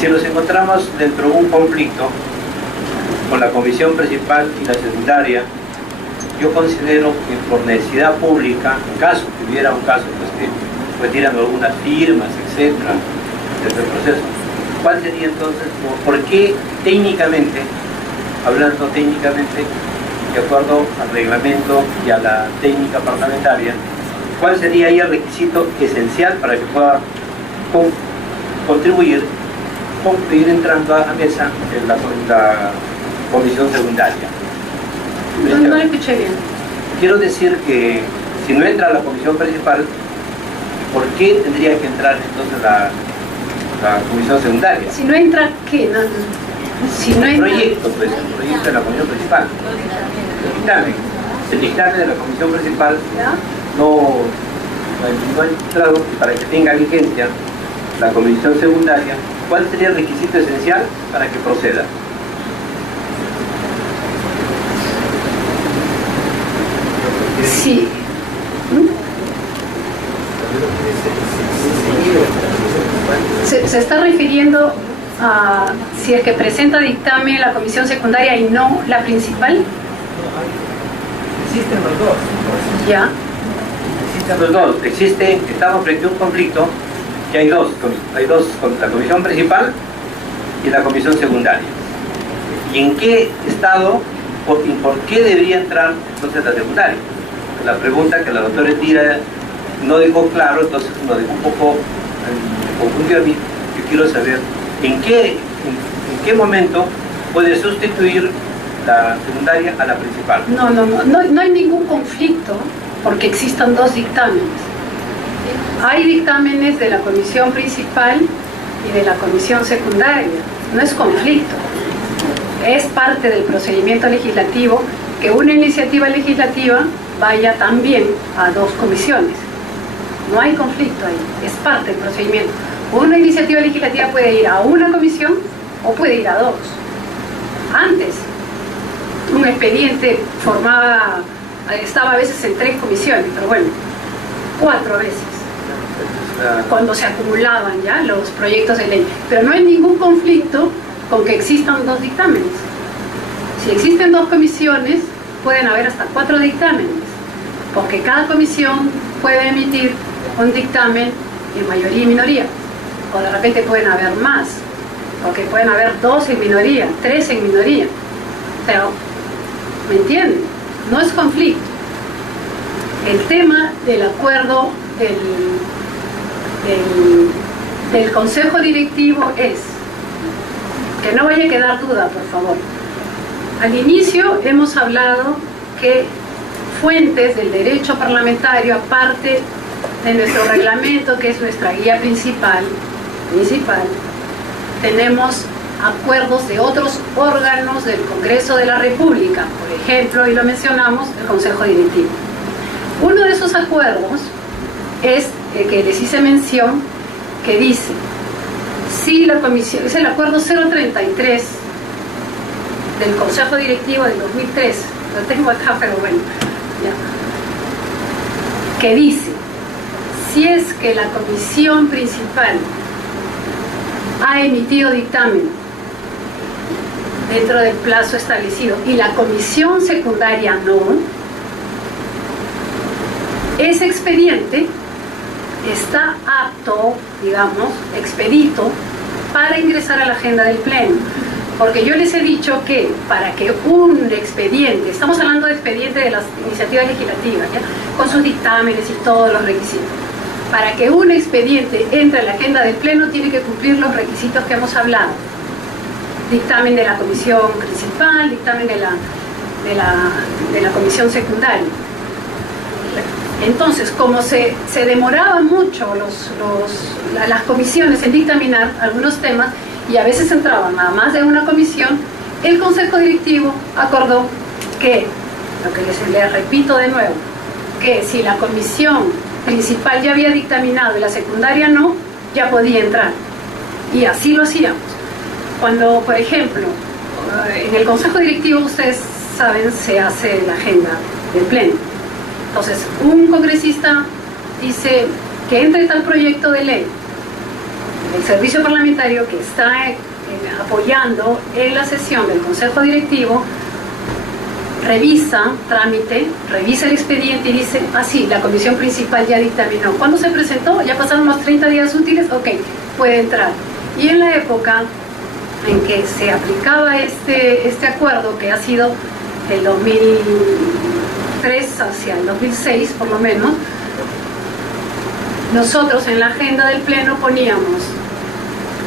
Si nos encontramos dentro de un conflicto con la comisión principal y la secundaria, yo considero que por necesidad pública, en caso que hubiera un caso que retiran algunas firmas, etcétera, desde el proceso, ¿cuál sería entonces, por qué técnicamente, hablando técnicamente, de acuerdo al reglamento y a la técnica parlamentaria, cuál sería ahí el requisito esencial para que pueda contribuir con ir entrando a la mesa en la comisión secundaria? No lo escuché bien. Quiero decir que si no entra a la comisión principal, ¿por qué tendría que entrar entonces la comisión secundaria? Si no entra, ¿qué? Si no entra... El proyecto de la comisión principal. El dictamen de la comisión principal no ha entrado, para que tenga vigencia la comisión secundaria. ¿Cuál sería el requisito esencial para que proceda? Sí. Se está refiriendo a si es que presenta dictamen la comisión secundaria y no la principal. Existen los dos. ¿Ya? Existen los dos. Estamos frente a un conflicto que hay dos, la comisión principal y la comisión secundaria. ¿Y en qué estado y por qué debería entrar entonces la secundaria? La pregunta que la doctora Etira no dejó claro, entonces nos dejó un poco confundido a mí. Yo quiero saber en qué momento puede sustituir la secundaria a la principal. No hay ningún conflicto porque existan dos dictámenes. Hay dictámenes de la comisión principal y de la comisión secundaria. No es conflicto. Es parte del procedimiento legislativo que una iniciativa legislativa vaya también a dos comisiones. No hay conflicto ahí, es parte del procedimiento. Una iniciativa legislativa puede ir a una comisión o puede ir a dos. Antes, un expediente estaba a veces en 3 comisiones, pero bueno, 4 veces, cuando se acumulaban ya los proyectos de ley. Pero no hay ningún conflicto con que existan 2 dictámenes. Si existen 2 comisiones, pueden haber hasta 4 dictámenes, porque cada comisión puede emitir un dictamen en mayoría y minoría, o de repente pueden haber más, porque pueden haber 2 en minoría, 3 en minoría. Pero, ¿me entienden? No es conflicto. El tema del acuerdo del Consejo Directivo es, que no vaya a quedar duda, por favor. Al inicio hemos hablado que fuentes del derecho parlamentario, aparte de nuestro reglamento, que es nuestra guía principal, tenemos acuerdos de otros órganos del Congreso de la República, por ejemplo, y lo mencionamos, el Consejo Directivo. Uno de esos acuerdos es el que les hice mención, que dice, si la comisión, es el acuerdo 033 del Consejo Directivo del 2003, lo tengo acá, pero bueno, ya, que dice, si es que la comisión principal ha emitido dictamen dentro del plazo establecido y la comisión secundaria no, ese expediente está apto, digamos, expedito para ingresar a la agenda del Pleno. Porque yo les he dicho que para que un expediente, estamos hablando de expediente de las iniciativas legislativas, ¿ya?, con sus dictámenes y todos los requisitos, para que un expediente entre a la agenda del Pleno tiene que cumplir los requisitos que hemos hablado. Dictamen de la comisión principal, dictamen de la comisión secundaria. Entonces, como se demoraban mucho las comisiones en dictaminar algunos temas, y a veces entraban a más de una comisión, el Consejo Directivo acordó que, lo que les repito de nuevo, que si la comisión principal ya había dictaminado y la secundaria no, ya podía entrar. Y así lo hacíamos. Cuando, por ejemplo, en el Consejo Directivo, ustedes saben, se hace la agenda del Pleno. Entonces, un congresista dice que entre tal proyecto de ley, el servicio parlamentario que está apoyando en la sesión del Consejo Directivo revisa el expediente y dice, sí, la comisión principal ya dictaminó. ¿Cuándo se presentó? Ya pasaron los 30 días útiles, ok, puede entrar. Y en la época en que se aplicaba este acuerdo, que ha sido del 2003 hacia el 2006 por lo menos, nosotros en la agenda del Pleno poníamos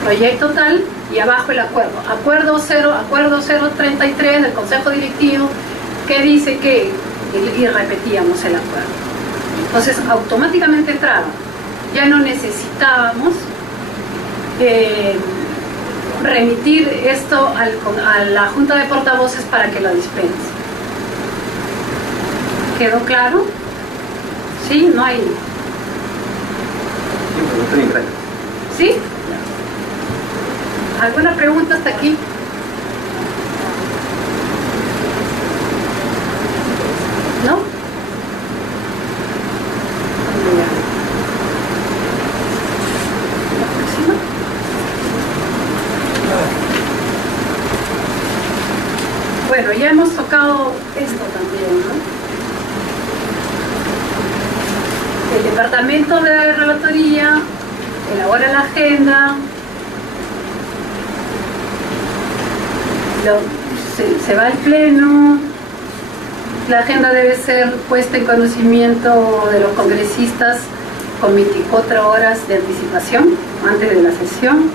proyecto tal y abajo el acuerdo. Acuerdo 033 del Consejo Directivo que dice que, y repetíamos el acuerdo. Entonces automáticamente entraba. Ya no necesitábamos remitir esto a la Junta de Portavoces para que lo dispense. ¿Quedó claro? ¿Sí? No hay... ¿Sí? ¿Alguna pregunta hasta aquí? ¿No? Bueno, ya hemos tocado esto también, ¿no? El departamento de relatoría elabora la agenda, se va al pleno, la agenda debe ser puesta en conocimiento de los congresistas con 24 horas de anticipación antes de la sesión.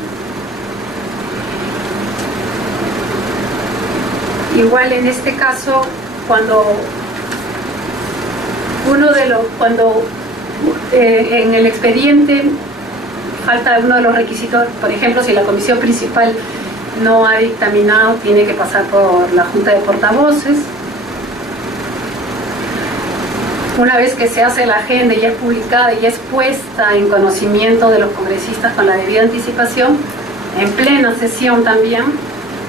Igual en este caso, cuando en el expediente falta uno de los requisitos, por ejemplo, si la comisión principal no ha dictaminado, tiene que pasar por la Junta de Portavoces. Una vez que se hace la agenda y es publicada y es puesta en conocimiento de los congresistas con la debida anticipación, en plena sesión también,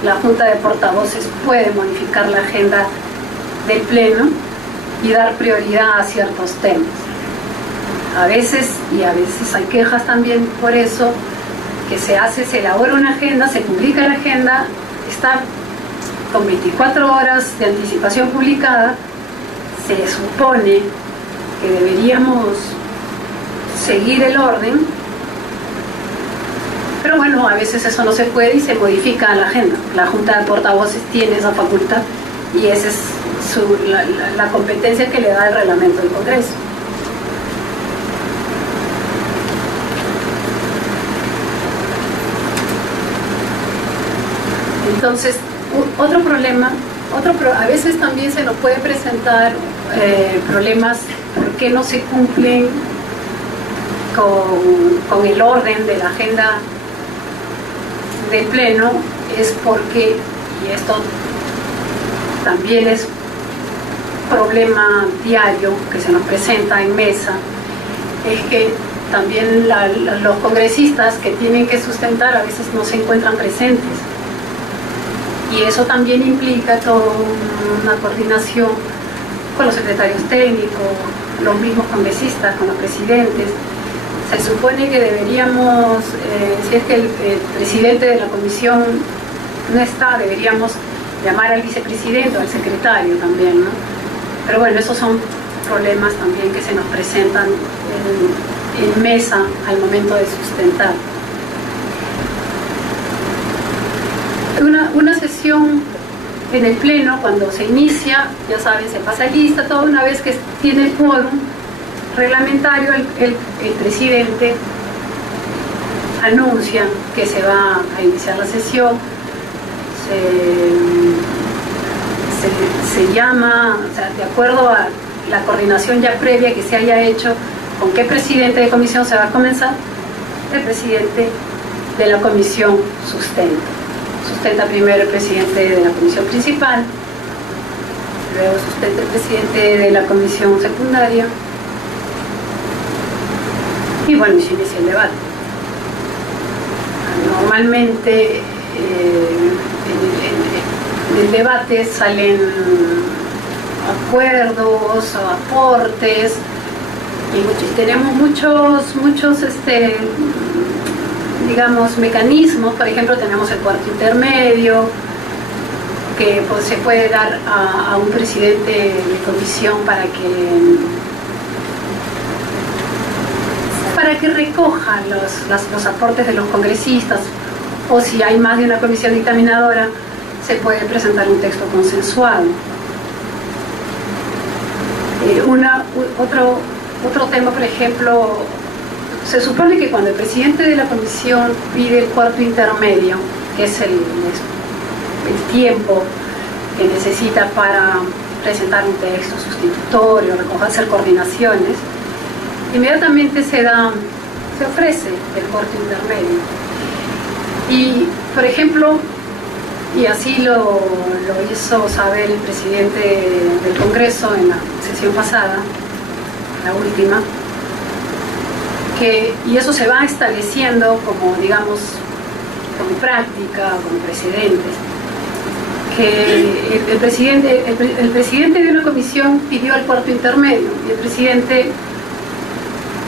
la Junta de Portavoces puede modificar la agenda del pleno y dar prioridad a ciertos temas. A veces hay quejas también por eso, que se elabora una agenda, se publica la agenda, está con 24 horas de anticipación publicada, se supone que deberíamos seguir el orden, pero bueno, a veces eso no se puede y se modifica la agenda. La Junta de Portavoces tiene esa facultad y esa es la competencia que le da el reglamento del Congreso. Entonces, otro problema, a veces también se nos puede presentar problemas porque no se cumplen con el orden de la agenda del pleno, es porque, y esto también es problema diario que se nos presenta en mesa, es que también los congresistas que tienen que sustentar a veces no se encuentran presentes. Y eso también implica toda una coordinación con los secretarios técnicos, los mismos congresistas, con los presidentes. Se supone que deberíamos, si es que el presidente de la comisión no está, deberíamos llamar al vicepresidente o al secretario también, ¿no? Pero bueno, esos son problemas también que se nos presentan en mesa al momento de sustentar. Una sesión en el pleno, cuando se inicia, ya saben, se pasa lista, todo. Una vez que tiene el quórum reglamentario, el presidente anuncia que se va a iniciar la sesión, se llama, o sea, de acuerdo a la coordinación ya previa que se haya hecho con qué presidente de comisión se va a comenzar, el presidente de la comisión sustenta primero el presidente de la comisión principal, luego sustenta el presidente de la comisión secundaria y bueno, y se inicia el debate. Normalmente del debate salen acuerdos, aportes, y tenemos muchos digamos, mecanismos. Por ejemplo, tenemos el cuarto intermedio, que pues, se puede dar a un presidente de comisión para que recoja los aportes de los congresistas, o si hay más de una comisión dictaminadora, se puede presentar un texto consensuado. Otro tema, por ejemplo, se supone que cuando el presidente de la comisión pide el cuarto intermedio, que es el tiempo que necesita para presentar un texto sustitutorio, hacer coordinaciones, inmediatamente se ofrece el cuarto intermedio. Y, por ejemplo, y así lo hizo saber el presidente del Congreso en la sesión pasada, la última, y eso se va estableciendo como, digamos, como práctica, como precedentes, que el presidente de una comisión pidió el cuarto intermedio y el presidente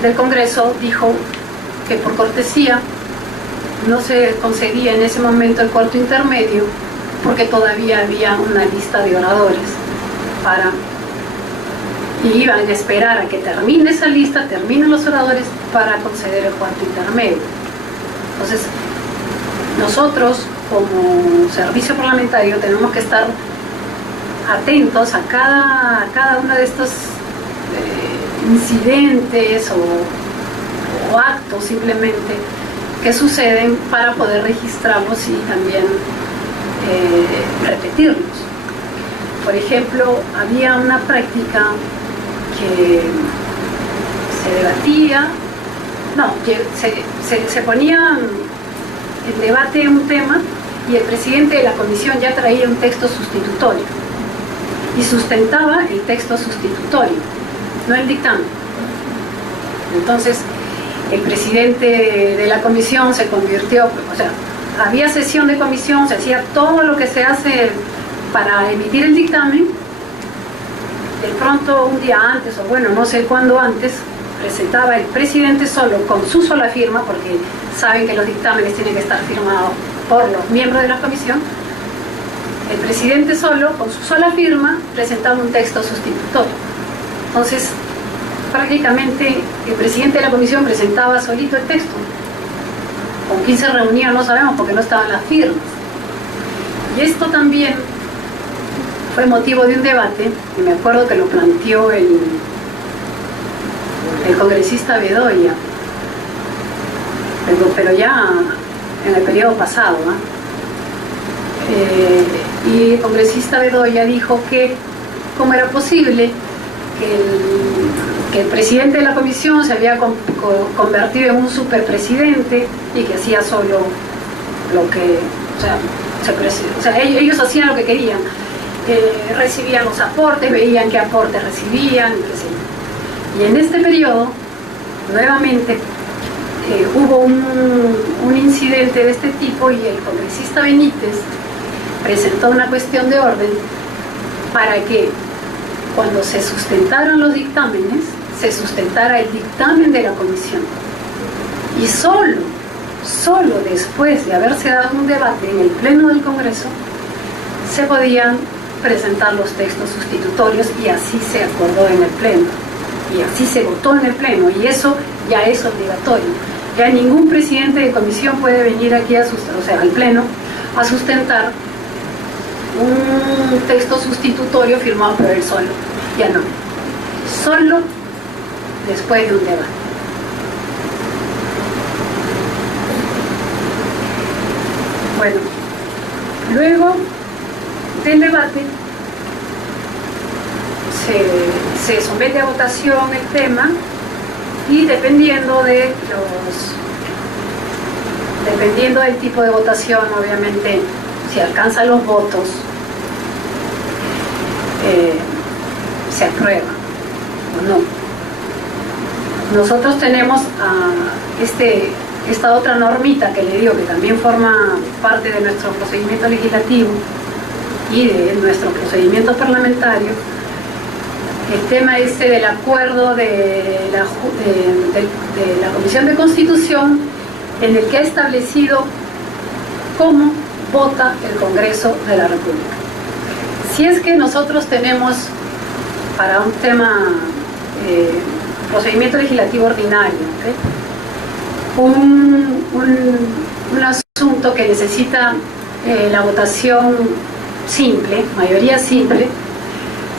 del Congreso dijo que por cortesía no se concedía en ese momento el cuarto intermedio porque todavía había una lista de oradores para y iban a esperar a que termine esa lista, terminen los oradores para conceder el cuarto intermedio. Entonces, nosotros como servicio parlamentario tenemos que estar atentos a cada uno de estos incidentes o actos simplemente que suceden para poder registrarlos y también repetirlos. Por ejemplo, había una práctica que se debatía, se ponía en debate un tema y el presidente de la comisión ya traía un texto sustitutorio y sustentaba el texto sustitutorio, no el dictamen. Entonces, el presidente de la comisión se convirtió, o sea, había sesión de comisión, se hacía todo lo que se hace para emitir el dictamen. De pronto, un día antes, o bueno, no sé cuándo antes, presentaba el presidente solo, con su sola firma, porque saben que los dictámenes tienen que estar firmados por los miembros de la comisión. El presidente solo, con su sola firma, presentaba un texto sustitutorio. Entonces, prácticamente el presidente de la comisión presentaba solito el texto. Con quién se reunía no sabemos porque no estaban las firmas. Y esto también fue motivo de un debate, y me acuerdo que lo planteó el congresista Bedoya, pero ya en el periodo pasado, y el congresista Bedoya dijo que cómo era posible que el presidente de la comisión se había convertido en un superpresidente y que hacía solo lo que, o sea, ellos hacían lo que querían, recibían los aportes, veían qué aportes recibían, qué sé yo. Y en este periodo, nuevamente, hubo un incidente de este tipo y el congresista Benítez presentó una cuestión de orden para que cuando se sustentaran los dictámenes, se sustentara el dictamen de la comisión. Y solo después de haberse dado un debate en el Pleno del Congreso, se podían presentar los textos sustitutorios y así se acordó en el Pleno. Y así se votó en el Pleno, y eso ya es obligatorio. Ya ningún presidente de comisión puede venir aquí al Pleno a sustentar un texto sustitutorio firmado por él solo. Ya no. Solo después de un debate. Bueno, luego del debate se somete a votación el tema y dependiendo del tipo de votación, obviamente, si alcanzan los votos, se aprueba o no. Nosotros tenemos esta otra normita que le digo que también forma parte de nuestro procedimiento legislativo y de nuestro procedimiento parlamentario, el tema del acuerdo de la Comisión de Constitución, en el que ha establecido cómo vota el Congreso de la República. Si es que nosotros tenemos para un tema procedimiento legislativo ordinario, un asunto que necesita la votación simple, mayoría simple,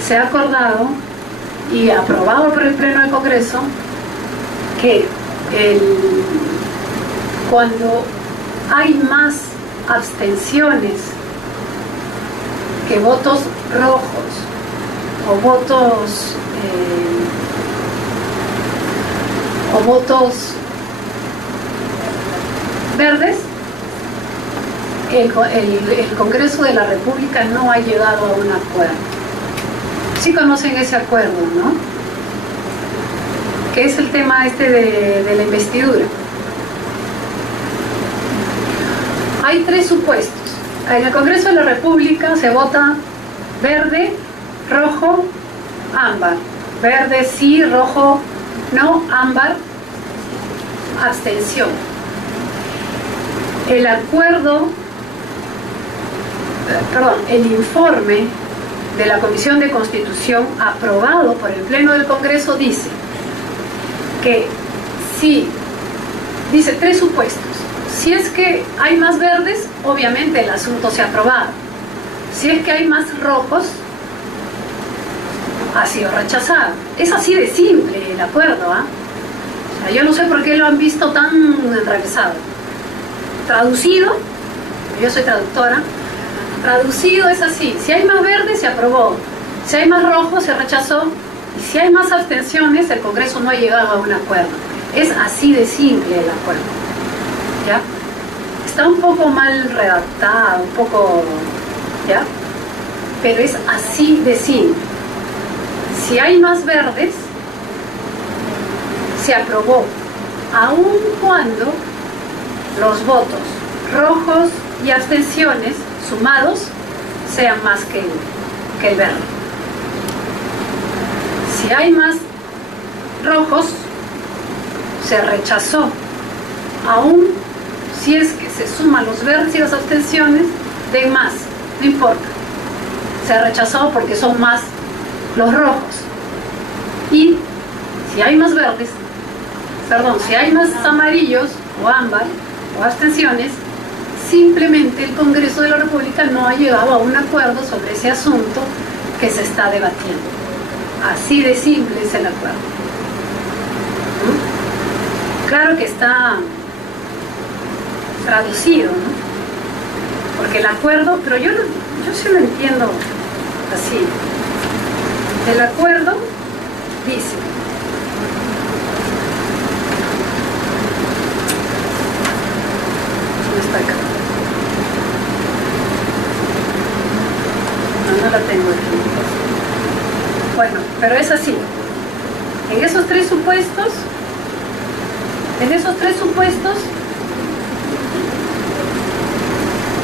se ha acordado y aprobado por el Pleno del Congreso que cuando hay más abstenciones que votos rojos o votos verdes, el Congreso de la República no ha llegado a un acuerdo. Sí conocen ese acuerdo, ¿no? Que es el tema de la investidura. Hay tres supuestos. En el Congreso de la República se vota verde, rojo, ámbar. Verde sí, rojo no, ámbar, abstención. El informe de la Comisión de Constitución, aprobado por el Pleno del Congreso, dice que si, dice 3 supuestos. Si es que hay más verdes, obviamente el asunto se ha aprobado. Si es que hay más rojos, ha sido rechazado. Es así de simple el acuerdo, ¿ah? O sea, yo no sé por qué lo han visto tan enrevesado. Traducido, yo soy traductora, traducido es así: si hay más verdes, se aprobó; si hay más rojos, se rechazó; y si hay más abstenciones, el Congreso no ha llegado a un acuerdo. Es así de simple el acuerdo, ¿ya? Está un poco mal redactado, un poco, ¿ya? Pero es así de simple. Si hay más verdes, se aprobó, aun cuando los votos rojos y abstenciones sumados sean más que el verde. Si hay más rojos, se rechazó, aun si es que se suman los verdes y las abstenciones, den más, no importa. Se rechazó porque son más los rojos. Y si hay más verdes, perdón, si hay más amarillos o ámbar o abstenciones, simplemente el Congreso de la República no ha llegado a un acuerdo sobre ese asunto que se está debatiendo. Así de simple es el acuerdo. Claro que está traducido, ¿no? Porque el acuerdo, pero yo sí lo entiendo así. El acuerdo dice: ¿dónde está acá? No la tengo aquí. Bueno, pero es así. En esos tres supuestos,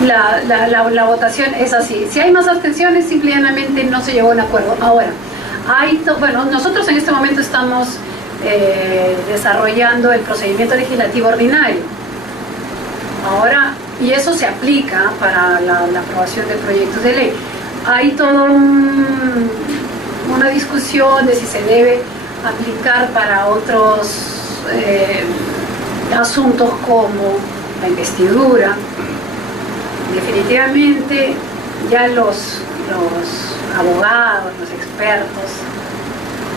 la votación es así. Si hay más abstenciones, simplemente no se llegó a un acuerdo. Ahora, bueno, nosotros en este momento estamos desarrollando el procedimiento legislativo ordinario. Ahora, y eso se aplica para la aprobación de proyectos de ley. Hay toda una discusión de si se debe aplicar para otros asuntos como la investidura. Definitivamente ya los abogados, los expertos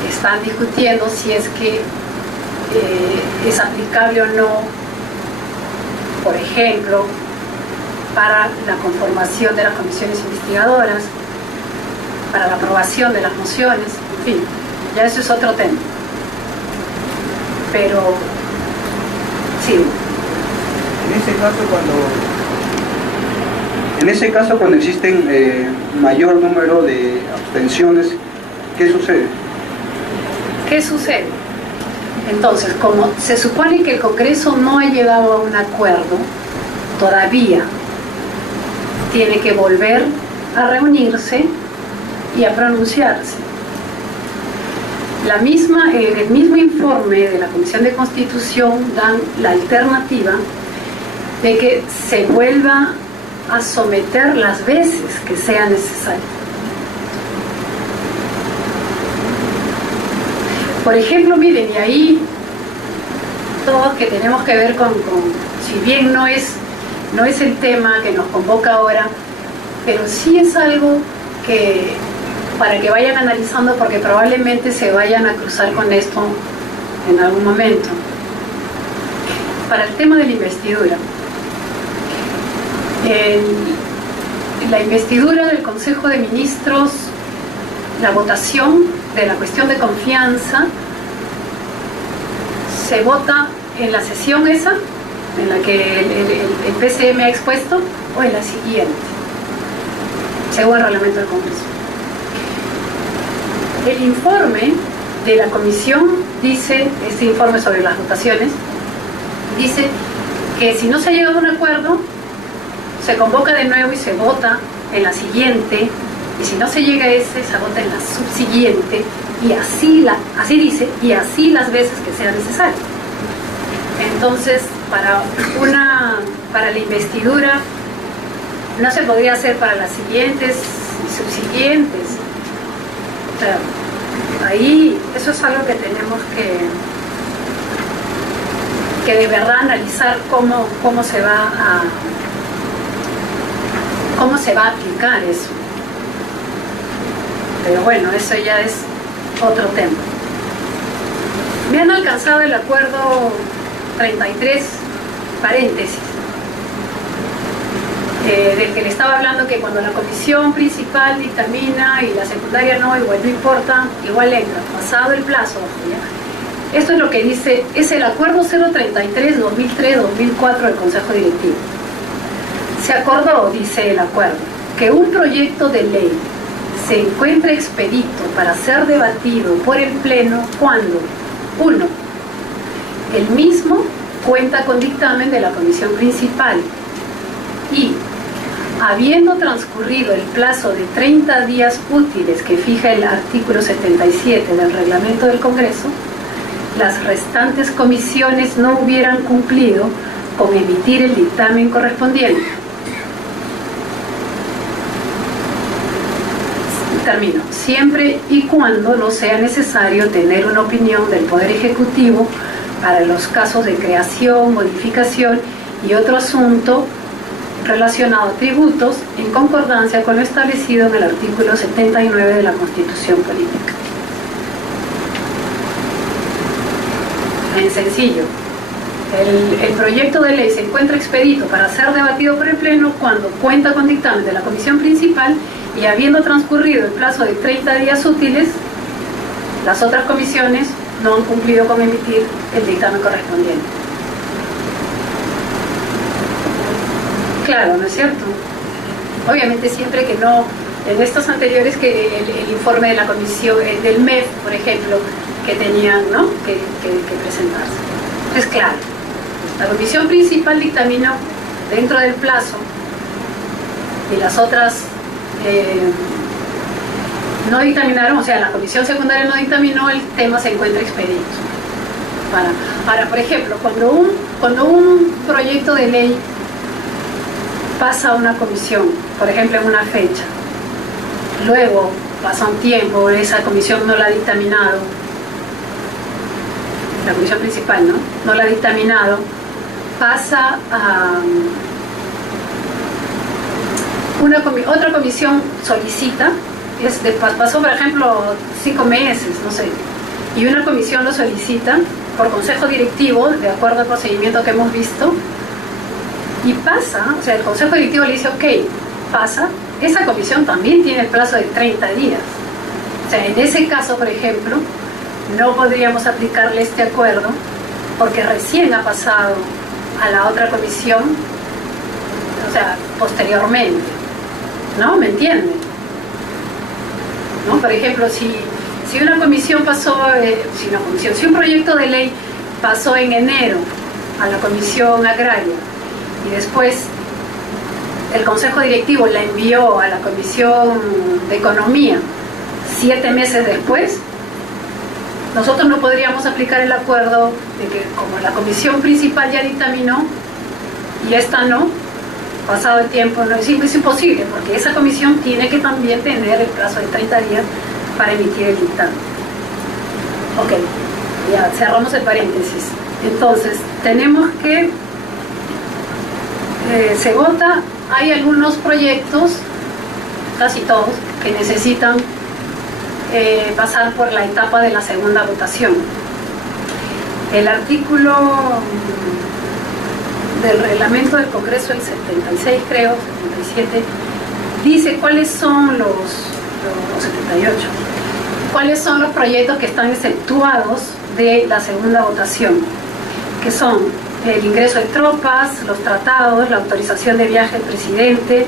están discutiendo si es que es aplicable o no, por ejemplo, para la conformación de las comisiones investigadoras, para la aprobación de las mociones, en fin, ya eso es otro tema. Pero sí. En ese caso, cuando existen mayor número de abstenciones, ¿qué sucede? ¿Qué sucede? Entonces, como se supone que el Congreso no ha llegado a un acuerdo todavía, tiene que volver a reunirse y a pronunciarse. El mismo informe de la Comisión de Constitución dan la alternativa de que se vuelva a someter las veces que sea necesario. Por ejemplo, miren, y ahí todo que tenemos que ver con si bien no es el tema que nos convoca ahora, pero sí es algo que para que vayan analizando, porque probablemente se vayan a cruzar con esto en algún momento. Para el tema de la investidura, la investidura del Consejo de Ministros, la votación de la cuestión de confianza se vota en la sesión esa en la que el PCM ha expuesto, o en la siguiente, según el reglamento del Congreso. El informe de la comisión dice, este informe sobre las votaciones, dice que si no se llega a un acuerdo, se convoca de nuevo y se vota en la siguiente, y si no se llega a ese, se vota en la subsiguiente, y así dice, y así las veces que sea necesario. Entonces, para la investidura no se podría hacer para las siguientes y subsiguientes, O sea, ahí eso es algo que tenemos que de verdad analizar cómo se va a aplicar eso. Pero bueno, eso ya es otro tema. Me han alcanzado el acuerdo 33, paréntesis, del que le estaba hablando, que cuando la comisión principal dictamina y la secundaria no, igual no importa, igual entra, pasado el plazo, ¿ya? Esto es lo que dice, es el acuerdo 033-2003-2004 del Consejo Directivo. Se acordó, dice el acuerdo, que un proyecto de ley se encuentra expedito para ser debatido por el Pleno cuando, 1. El mismo cuenta con dictamen de la comisión principal y, habiendo transcurrido el plazo de 30 días útiles que fija el artículo 77 del reglamento del Congreso, las restantes comisiones no hubieran cumplido con emitir el dictamen correspondiente. Termino. Siempre y cuando no sea necesario tener una opinión del Poder Ejecutivo para los casos de creación, modificación y otro asunto relacionado a tributos en concordancia con lo establecido en el artículo 79 de la Constitución Política. En sencillo, el proyecto de ley se encuentra expedito para ser debatido por el Pleno cuando cuenta con dictamen de la comisión principal y habiendo transcurrido el plazo de 30 días útiles, las otras comisiones no han cumplido con emitir el dictamen correspondiente. Claro, ¿no es cierto? Obviamente siempre que no, en estos anteriores que el informe de la comisión, del MEF, por ejemplo, que tenían, ¿no?, que presentarse. Entonces, claro, la comisión principal dictaminó dentro del plazo y las otras no dictaminaron, o sea, la comisión secundaria no dictaminó, el tema se encuentra expedito. Ahora, por ejemplo, cuando un proyecto de ley pasa a una comisión, por ejemplo, en una fecha, luego pasa un tiempo, esa comisión no la ha dictaminado, la comisión principal, no la ha dictaminado, pasa a otra comisión, solicita, pasó por ejemplo 5 meses, no sé, y una comisión lo solicita por consejo directivo, de acuerdo al procedimiento que hemos visto, y pasa, o sea, el consejo directivo le dice, ok, pasa, esa comisión también tiene el plazo de 30 días. O sea, en ese caso, por ejemplo, no podríamos aplicarle este acuerdo porque recién ha pasado a la otra comisión, o sea, posteriormente, ¿no? ¿Me entienden? ¿No? Por ejemplo, si una comisión pasó, si un proyecto de ley pasó en enero a la comisión agraria y después el consejo directivo la envió a la comisión de economía 7 meses después, nosotros no podríamos aplicar el acuerdo de que como la comisión principal ya dictaminó y esta no, pasado el tiempo, no es imposible, porque esa comisión tiene que también tener el plazo de 30 días para emitir el dictamen. Ok, ya cerramos el paréntesis. Entonces, tenemos que se vota, hay algunos proyectos, casi todos, que necesitan pasar por la etapa de la segunda votación. El artículo del reglamento del Congreso, el 76 creo, 77, dice cuáles son los 78, cuáles son los proyectos que están exceptuados de la segunda votación, que son el ingreso de tropas, los tratados, la autorización de viaje del presidente.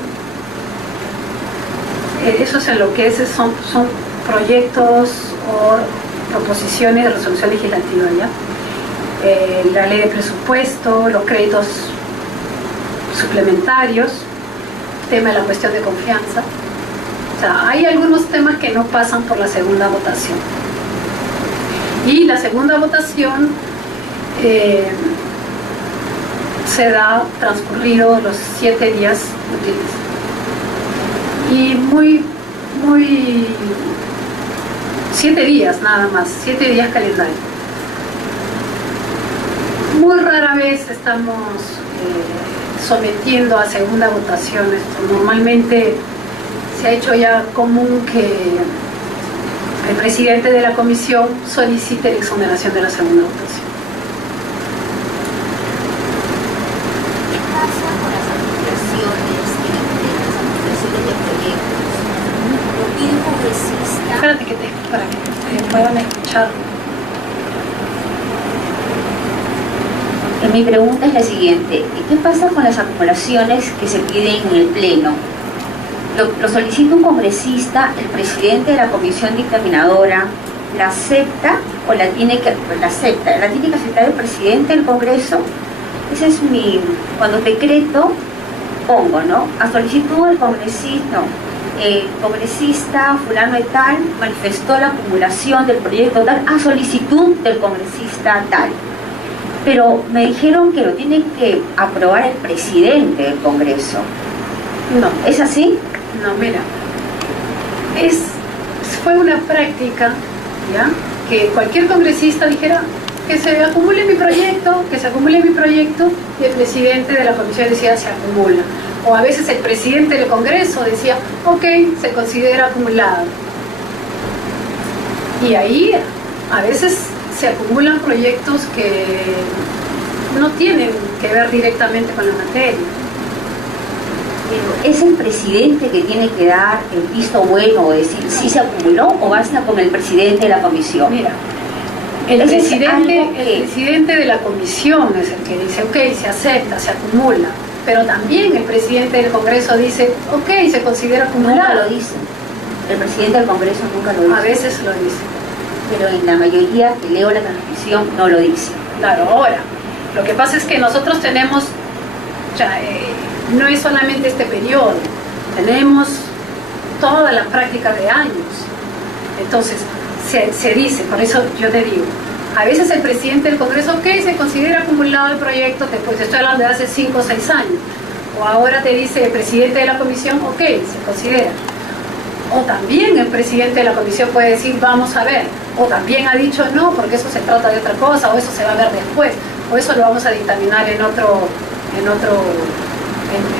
Eso es en lo que son proyectos o proposiciones de resolución legislativa, ¿ya? La ley de presupuesto, los créditos suplementarios, tema de la cuestión de confianza. O sea, hay algunos temas que no pasan por la segunda votación. Y la segunda votación se da transcurridos los 7 días útiles. Y muy 7 días nada más, 7 días calendario. Muy rara vez estamos sometiendo a segunda votación esto. Normalmente se ha hecho ya común que el presidente de la comisión solicite la exoneración de la segunda votación. ¿Qué pasa con las administraciones que las administraciones de proyectos? Lo pide un congresista. Espérate para que puedan escuchar. Mi pregunta es la siguiente: ¿qué pasa con las acumulaciones que se piden en el Pleno? Lo solicita un congresista, el presidente de la comisión dictaminadora la acepta o la tiene que aceptar el presidente del Congreso. Ese es cuando decreto pongo, ¿no? A solicitud del congresista, congresista fulano de tal manifestó la acumulación del proyecto tal a solicitud del congresista tal. Pero me dijeron que lo tiene que aprobar el presidente del Congreso. No. ¿Es así? No, mira, fue una práctica, ¿ya? Que cualquier congresista dijera que se acumule mi proyecto, y el presidente de la comisión decía se acumula. O a veces el presidente del Congreso decía, ok, se considera acumulado. Y ahí a veces se acumulan proyectos que no tienen que ver directamente con la materia. Pero ¿es el presidente que tiene que dar el visto bueno o decir si se acumuló o basta con el presidente de la comisión? Mira, el presidente de la comisión es el que dice, ok, se acepta, se acumula, pero también el presidente del Congreso dice, ok, se considera acumulado. Nunca lo dice. El presidente del Congreso nunca lo dice. A veces lo dice. Pero en la mayoría que leo la transmisión no lo dice. Claro, ahora, lo que pasa es que nosotros tenemos, no es solamente este periodo, tenemos toda la práctica de años. Entonces, se dice, por eso yo te digo, a veces el presidente del Congreso, ok, se considera acumulado el proyecto, después estoy hablando de hace 5 o 6 años, o ahora te dice el presidente de la comisión, ok, se considera. O también el presidente de la comisión puede decir, vamos a ver, o también ha dicho no, porque eso se trata de otra cosa, o eso se va a ver después, o eso lo vamos a dictaminar o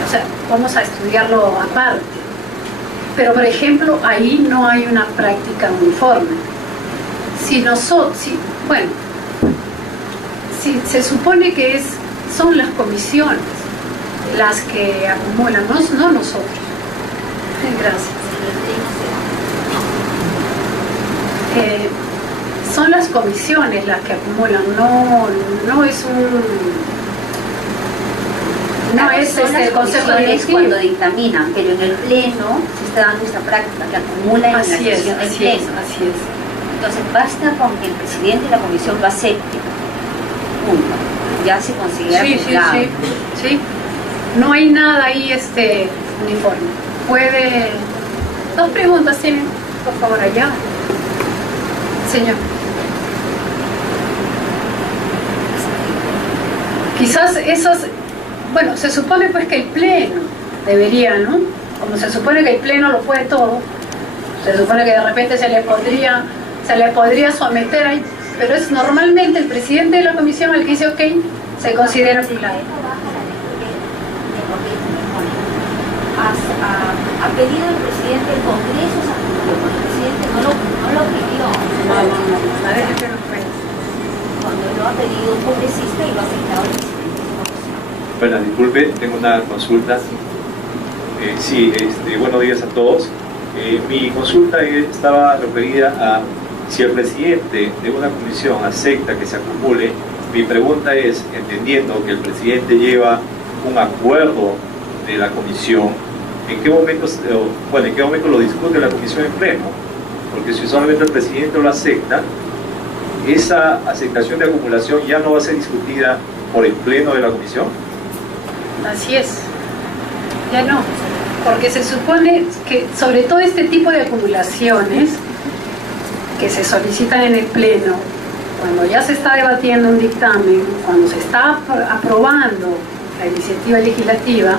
sea, vamos a estudiarlo aparte. Pero, por ejemplo, ahí no hay una práctica uniforme. Si se supone que son las comisiones las que acumulan, no nosotros. Gracias. Son las comisiones las que acumulan, no es el Consejo Directivo. Cuando dictaminan, pero en el Pleno se está dando esta práctica que acumula en la sesión del Pleno. Así es. Entonces basta con que el presidente de la comisión lo acepte. Punto. Ya se considera acumulado. Sí. No hay nada ahí uniforme. Puede... 2 preguntas tienen, por favor, allá. Señor. Quizás bueno, se supone pues que el Pleno debería, ¿no? Como se supone que el Pleno lo puede todo, se supone que de repente se le podría someter ahí, pero es normalmente el presidente de la comisión el que dice, ok, se considera acumulado. A pedido del presidente del Congreso se acumuló, porque el presidente no lo pidió. Cuando lo ha pedido un congresista y lo ha aceptado el presidente. Bueno, disculpe, tengo una consulta. Buenos días a todos. Mi consulta estaba referida a si el presidente de una comisión acepta que se acumule. Mi pregunta es, entendiendo que el presidente lleva un acuerdo de la comisión, ¿en qué momento lo discute la comisión en pleno? Porque si solamente el presidente lo acepta, esa aceptación de acumulación ya no va a ser discutida por el pleno de la comisión. Así es, ya no, porque se supone que sobre todo este tipo de acumulaciones que se solicitan en el Pleno, cuando ya se está debatiendo un dictamen, cuando se está aprobando la iniciativa legislativa,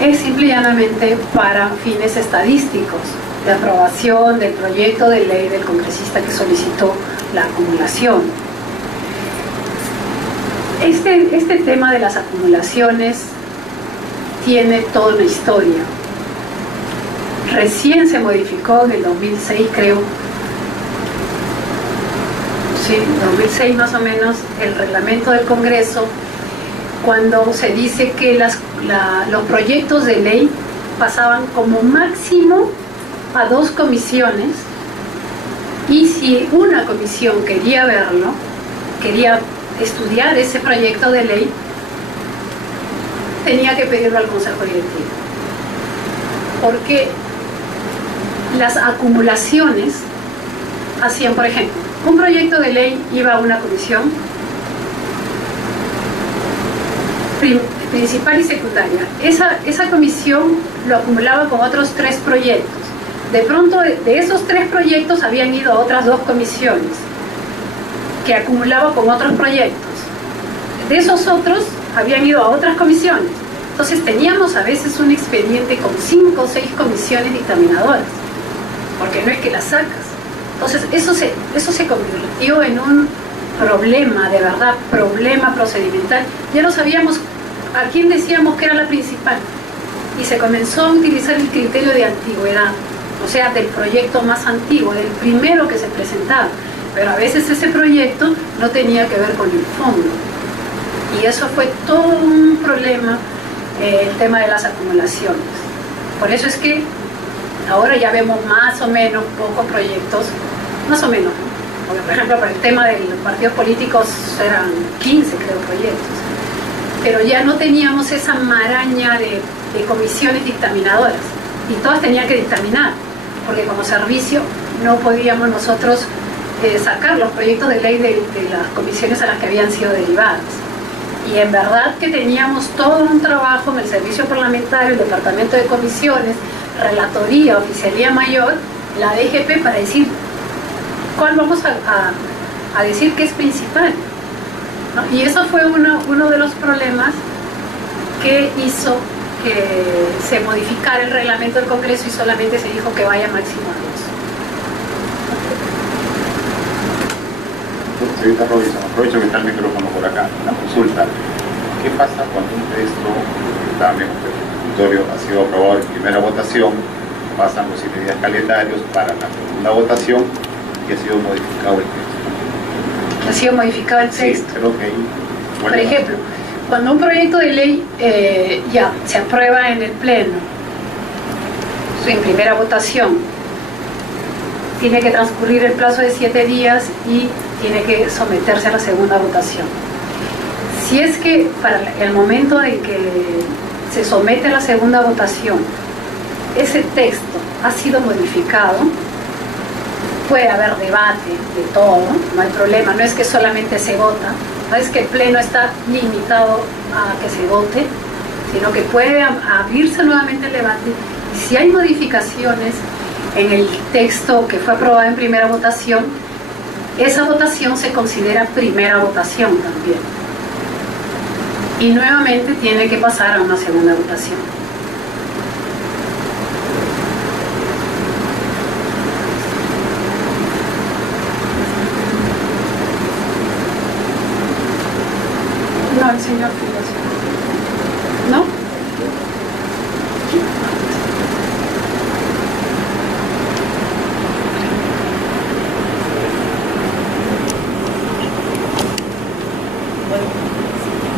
es simple y llanamente para fines estadísticos, de aprobación del proyecto de ley del congresista que solicitó la acumulación. Este tema de las acumulaciones tiene toda una historia. Recién se modificó en el 2006, creo, sí, 2006 más o menos, el reglamento del Congreso, cuando se dice que los proyectos de ley pasaban como máximo a 2 comisiones, y si una comisión quería verlo, quería estudiar ese proyecto de ley, tenía que pedirlo al Consejo Directivo, porque las acumulaciones hacían, por ejemplo, un proyecto de ley iba a una comisión principal y secundaria. Esa comisión lo acumulaba con otros 3 proyectos. De pronto, de esos 3 proyectos habían ido a otras 2 comisiones que acumulaba con otros proyectos. De esos otros habían ido a otras comisiones. Entonces teníamos a veces un expediente con 5 o 6 comisiones dictaminadoras, porque no es que las sacas. Entonces eso se convirtió en un problema, de verdad, problema procedimental. Ya no sabíamos a quién decíamos que era la principal, y se comenzó a utilizar el criterio de antigüedad, o sea, del proyecto más antiguo, del primero que se presentaba, pero a veces ese proyecto no tenía que ver con el fondo, y eso fue todo un problema, el tema de las acumulaciones. Por eso es que ahora ya vemos más o menos pocos proyectos, más o menos, porque por ejemplo para el tema de los partidos políticos eran 15 creo proyectos, pero ya no teníamos esa maraña de comisiones dictaminadoras, y todas tenían que dictaminar, porque como servicio no podíamos nosotros sacar los proyectos de ley de las comisiones a las que habían sido derivadas. Y en verdad que teníamos todo un trabajo en el servicio parlamentario, el departamento de comisiones, relatoría, oficialía mayor, la DGP, para decir cuál vamos a decir que es principal, ¿no? Y eso fue uno de los problemas que hizo que se modificara el reglamento del Congreso y solamente se dijo que vaya máximo a 2. Señorita Robinson, aprovecho que está el micrófono por acá, una consulta. ¿Qué pasa cuando un texto que está en el escritorio ha sido aprobado en primera votación, pasan los 7 días calendarios para la segunda votación y ha sido modificado el texto? Ha sido modificado el texto. Sí, creo que ahí, por ejemplo, cuando un proyecto de ley ya se aprueba en el Pleno, en primera votación, tiene que transcurrir el plazo de 7 días y tiene que someterse a la segunda votación. Si es que para el momento en que se somete a la segunda votación, ese texto ha sido modificado, puede haber debate de todo, no hay problema, no es que solamente se vota, no es que el Pleno está limitado a que se vote, sino que puede abrirse nuevamente el debate, y si hay modificaciones en el texto que fue aprobado en primera votación, esa votación se considera primera votación también, y nuevamente tiene que pasar a una segunda votación. No, el señor Filos. ¿No?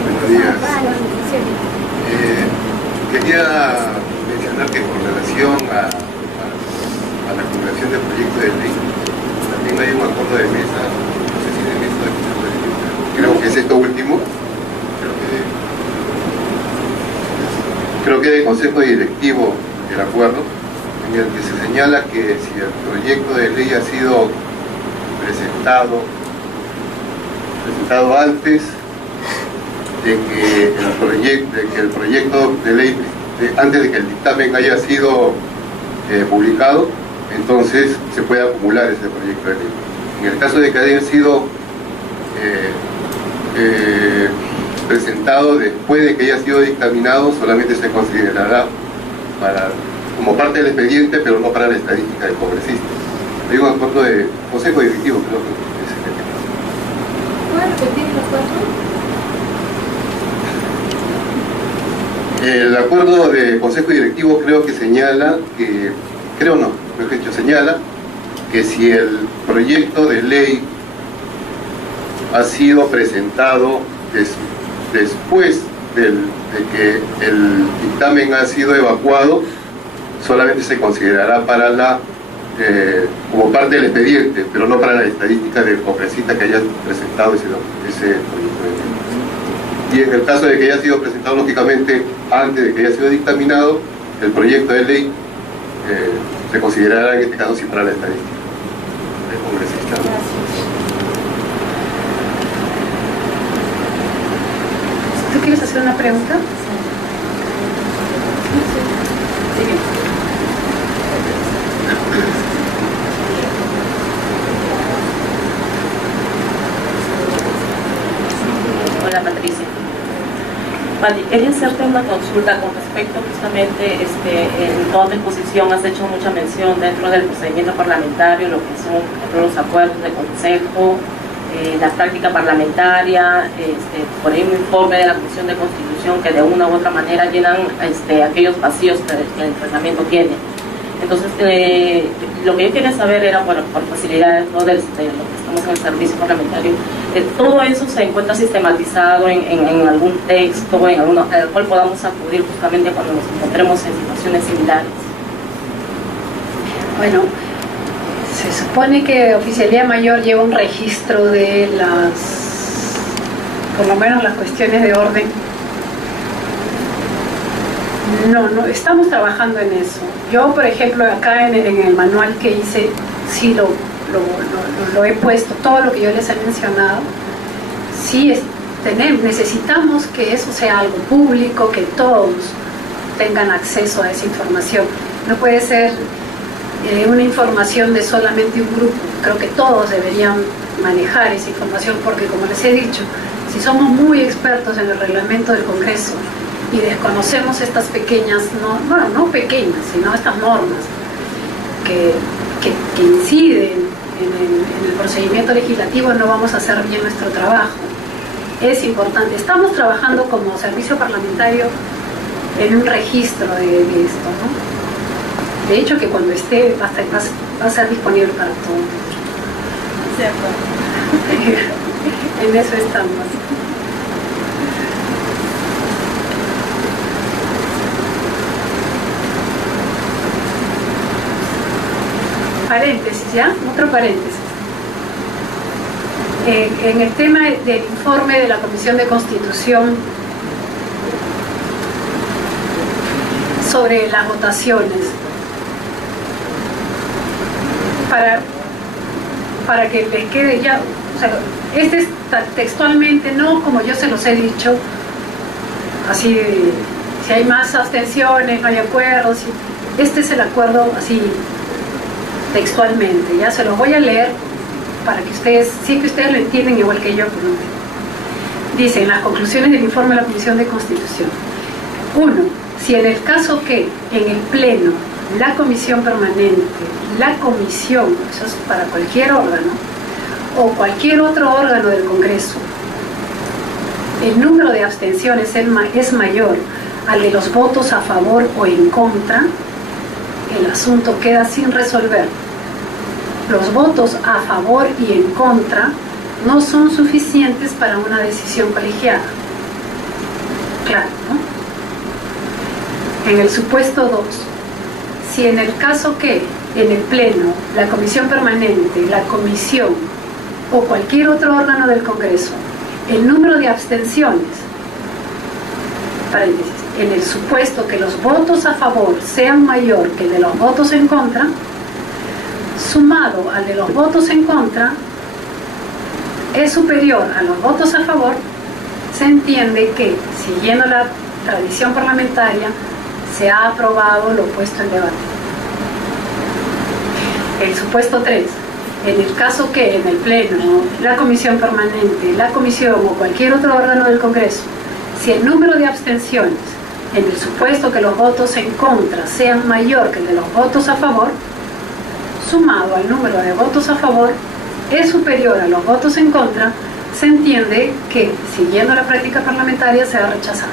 Buenos días. Quería mencionar que con relación a la acumulación del proyecto de ley, también hay un acuerdo de mesa, no sé si de mesa o de consejo directivo, creo que es esto último, creo que de consejo directivo el acuerdo, en el que se señala que si el proyecto de ley ha sido presentado antes de que el proyecto de ley, antes de que el dictamen haya sido publicado, entonces se puede acumular ese proyecto de ley. En el caso de que haya sido presentado después de que haya sido dictaminado, solamente se considerará como parte del expediente, pero no para la estadística del congresista. Hay un acuerdo de consejo directivo, creo que es el que... ¿Puede repetir el acuerdo? El acuerdo de consejo directivo creo que señala que, señala que si el proyecto de ley ha sido presentado después de que el dictamen ha sido evacuado, solamente se considerará para como parte del expediente, pero no para la estadística del congresista que haya presentado ese proyecto de ley. Y en el caso de que haya sido presentado, lógicamente, antes de que haya sido dictaminado, el proyecto de ley se considerará en este caso sí para la estadística del congresista. ¿Tú quieres hacer una pregunta? Hola Patricia. Pati, quería hacerte una consulta con respecto justamente, en toda tu exposición has hecho mucha mención dentro del procedimiento parlamentario, lo que son los acuerdos de consejo, la práctica parlamentaria, por ahí un informe de la Comisión de Constitución que de una u otra manera llenan aquellos vacíos que el reglamento tiene. Entonces, lo que yo quería saber era, bueno, por facilidades, ¿no?, de lo que estamos en el servicio parlamentario, todo eso se encuentra sistematizado en algún texto, al cual podamos acudir justamente cuando nos encontremos en situaciones similares. Bueno, se supone que Oficialía Mayor lleva un registro de por lo menos las cuestiones de orden. No, estamos trabajando en eso. Yo, por ejemplo, acá en el manual que hice, sí lo he puesto, todo lo que yo les he mencionado. Sí, necesitamos que eso sea algo público, que todos tengan acceso a esa información. No puede ser una información de solamente un grupo. Creo que todos deberían manejar esa información porque, como les he dicho, si somos muy expertos en el reglamento del Congreso y desconocemos estas pequeñas, no pequeñas, sino estas normas que inciden en el procedimiento legislativo, no vamos a hacer bien nuestro trabajo. Es importante. Estamos trabajando como servicio parlamentario en un registro de esto, ¿no? De hecho, que cuando esté va a ser disponible para todos. En eso estamos. Paréntesis, ¿ya? Otro paréntesis. En el tema del informe de la Comisión de Constitución sobre las votaciones, para que les quede ya, o sea, este es textualmente, no como yo se los he dicho, así, si hay más abstenciones, no hay acuerdos, este es el acuerdo así, textualmente, ya se los voy a leer para que ustedes, sí que ustedes lo entienden igual que yo. Dice, en las conclusiones del informe de la Comisión de Constitución: 1. Si en el caso que en el Pleno, la Comisión Permanente, la Comisión, eso es para cualquier órgano, o cualquier otro órgano del Congreso, el número de abstenciones es mayor al de los votos a favor o en contra, el asunto queda sin resolver. Los votos a favor y en contra no son suficientes para una decisión colegiada. Claro, ¿no? En el supuesto 2, si en el caso que en el Pleno, la Comisión Permanente, la Comisión o cualquier otro órgano del Congreso, el número de abstenciones, paréntesis, en el supuesto que los votos a favor sean mayor que el de los votos en contra, sumado al de los votos en contra, es superior a los votos a favor, se entiende que, siguiendo la tradición parlamentaria, se ha aprobado lo puesto en debate. El supuesto 3, en el caso que en el Pleno, la Comisión Permanente, la Comisión o cualquier otro órgano del Congreso, si el número de abstenciones en el supuesto que los votos en contra sean mayor que el de los votos a favor, sumado al número de votos a favor, es superior a los votos en contra, se entiende que, siguiendo la práctica parlamentaria, se ha rechazado.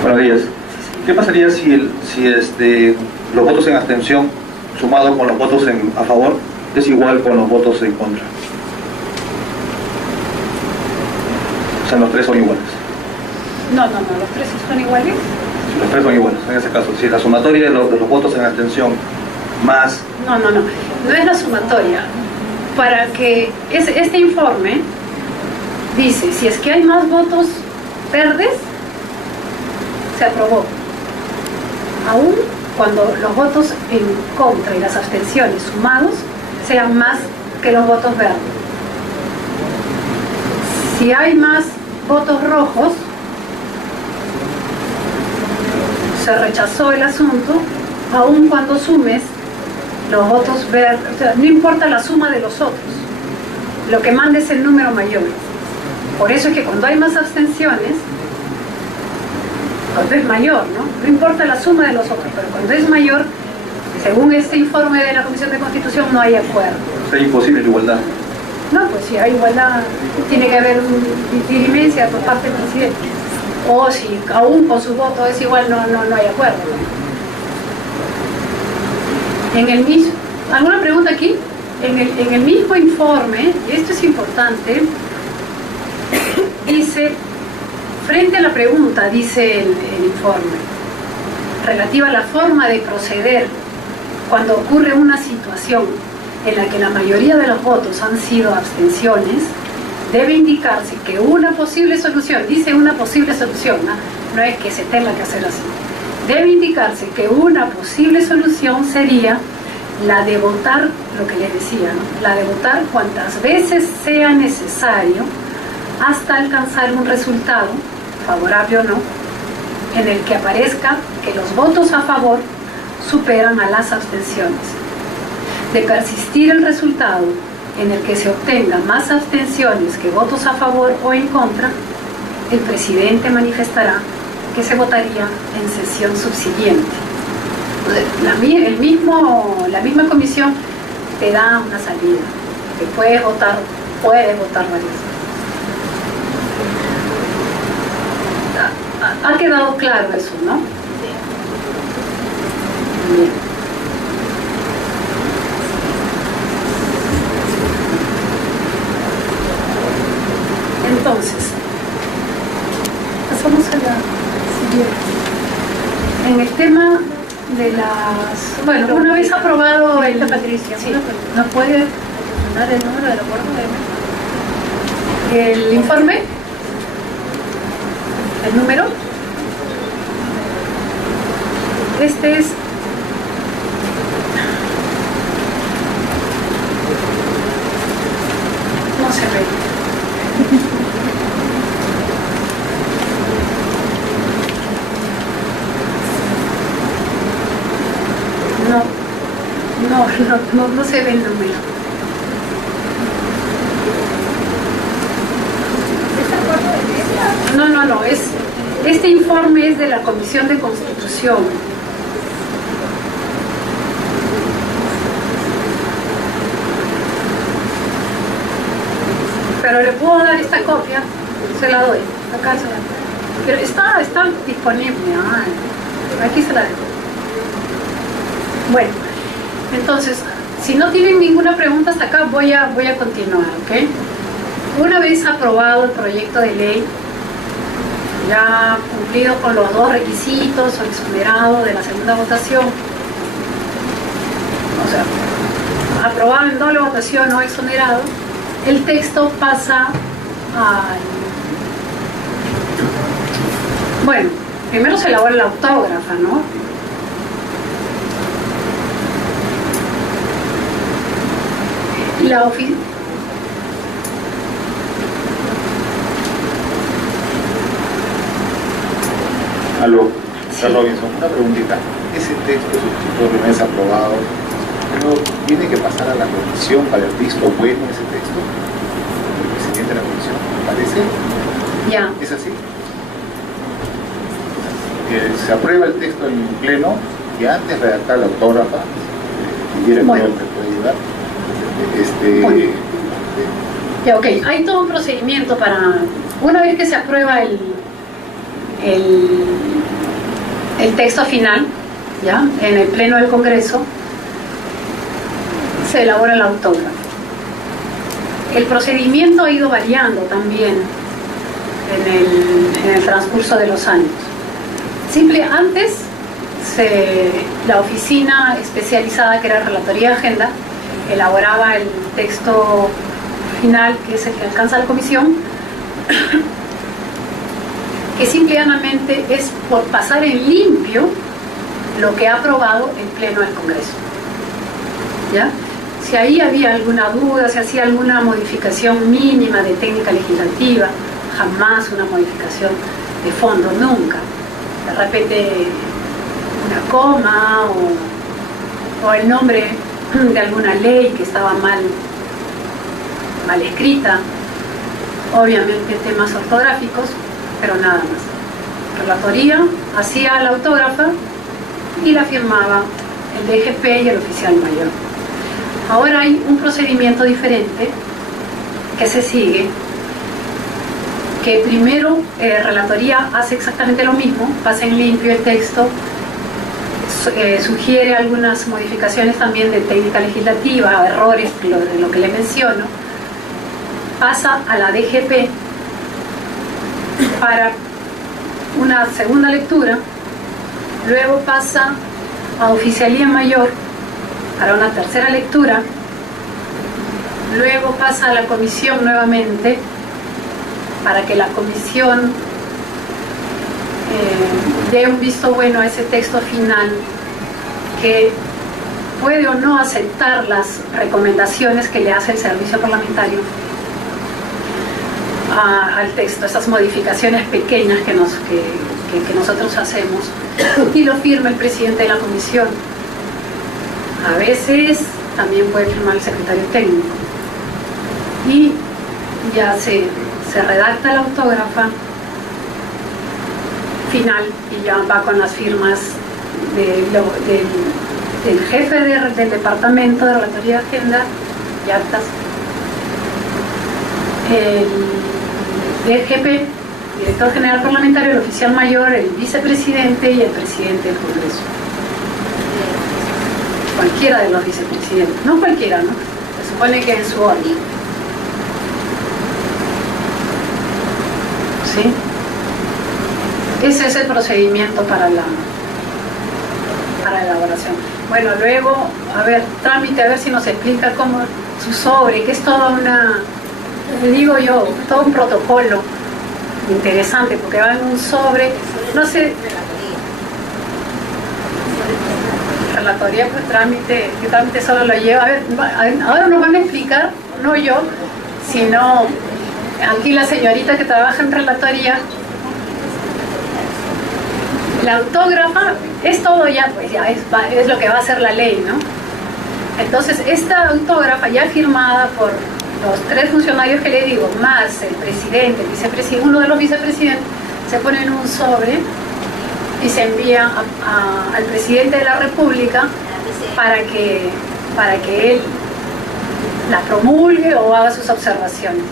Buenos días. ¿Qué pasaría si los votos en abstención sumado con los votos a favor es igual con los votos en contra? O sea, los tres son iguales. No, los tres son iguales. Los tres son iguales, en ese caso. Si la sumatoria de los votos en abstención más... No es la sumatoria. Para que este informe dice, si es que hay más votos verdes, se aprobó. Aún cuando los votos en contra y las abstenciones sumados sean más que los votos verdes. Si hay más votos rojos, se rechazó el asunto, aun cuando sumes los votos verdes. O sea, no importa la suma de los otros, lo que manda es el número mayor. Por eso es que cuando hay más abstenciones, cuando es mayor, no importa la suma de los otros, pero cuando es mayor, según este informe de la Comisión de Constitución, no hay acuerdo. Es imposible la igualdad. No, pues si hay igualdad, tiene que haber dirimencia por parte del presidente. O si aún con su voto es igual, no hay acuerdo. ¿Alguna pregunta aquí? En el mismo informe, y esto es importante, dice, frente a la pregunta, dice el informe, relativa a la forma de proceder cuando ocurre una situación en la que la mayoría de los votos han sido abstenciones, debe indicarse que una posible solución, dice una posible solución, no es que se tenga que hacer así, debe indicarse que una posible solución sería la de votar, lo que les decía, la de votar cuantas veces sea necesario hasta alcanzar un resultado, favorable o no, en el que aparezca que los votos a favor superan a las abstenciones. De persistir el resultado en el que se obtengan más abstenciones que votos a favor o en contra, el presidente manifestará que se votaría en sesión subsiguiente. La misma comisión te da una salida, que puedes votar varias veces. ¿Ha quedado claro eso, no? Bien. Entonces, pasamos a la siguiente. En el tema de las... Bueno, una vez aprobado el... Patricia, sí, ¿nos puede dar el número del acuerdo? ¿El informe? ¿El número? Este es... No se ve. No se ve el número. No, este informe es de la Comisión de Constitución. Pero le puedo dar esta copia, se la doy, acá se la doy. Pero está disponible, aquí se la dejo. Bueno, entonces, si no tienen ninguna pregunta hasta acá, voy a continuar, ¿ok? Una vez aprobado el proyecto de ley, ya cumplido con los dos requisitos o exonerado de la segunda votación, o sea, aprobado en doble votación o exonerado, el texto pasa al... Bueno, primero se elabora la autógrafa, ¿no? Aló, Sir Robinson, una preguntita. Ese texto sustitutorio no es aprobado, pero tiene que pasar a la comisión para el visto bueno ese texto. El presidente de la comisión, ¿me parece? Ya. ¿Es así? Se aprueba el texto en pleno y antes de redactar la autógrafa, pidiera Bueno. que puede ayudar. Bueno. Ya, ok. Hay todo un procedimiento para, una vez que se aprueba el texto final, ¿ya? En el pleno del Congreso, se elabora la autógrafa. El procedimiento ha ido variando también en el transcurso de los años. Antes, la oficina especializada, que era Relatoría de Agenda, elaboraba el texto final, que es el que alcanza la comisión, que simplemente es por pasar en limpio lo que ha aprobado el pleno del Congreso. ¿Ya? Si ahí había alguna duda, si hacía alguna modificación mínima de técnica legislativa, jamás una modificación de fondo, nunca. De repente una coma o el nombre de alguna ley que estaba mal escrita, obviamente temas ortográficos, pero nada más. Relatoría hacía la autógrafa y la firmaba el DGP y el oficial mayor. Ahora hay un procedimiento diferente que se sigue, que primero Relatoría hace exactamente lo mismo, pasa en limpio el texto, sugiere algunas modificaciones también de técnica legislativa, errores, de lo que le menciono, pasa a la DGP para una segunda lectura, luego pasa a Oficialía Mayor para una tercera lectura, luego pasa a la comisión nuevamente para que la comisión dé un visto bueno a ese texto final, que puede o no aceptar las recomendaciones que le hace el servicio parlamentario al texto, esas modificaciones pequeñas que nosotros hacemos, y lo firma el presidente de la comisión. A veces también puede firmar el secretario técnico, y ya se redacta la autógrafa final y ya va con las firmas del jefe del departamento de Relatoría de Agenda y actas, el DGP, director general parlamentario, el oficial mayor, el vicepresidente y el presidente del Congreso. Cualquiera de los vicepresidentes, no cualquiera, ¿no? Se supone que en su orden. ¿Sí? Ese es el procedimiento para la elaboración. Bueno, luego, a ver, trámite, a ver si nos explica cómo su sobre, que es toda una, le digo yo, todo un protocolo interesante, porque va en un sobre, no sé, relatoría, pues trámite, ¿qué trámite solo lo lleva? A ver, ahora nos van a explicar, no yo, sino aquí la señorita que trabaja en relatoría. La autógrafa es todo ya, pues ya es lo que va a hacer la ley, ¿no? Entonces, esta autógrafa ya firmada por los tres funcionarios que le digo, más el presidente, el vicepresidente, uno de los vicepresidentes, se pone en un sobre y se envía al presidente de la República para que él la promulgue o haga sus observaciones.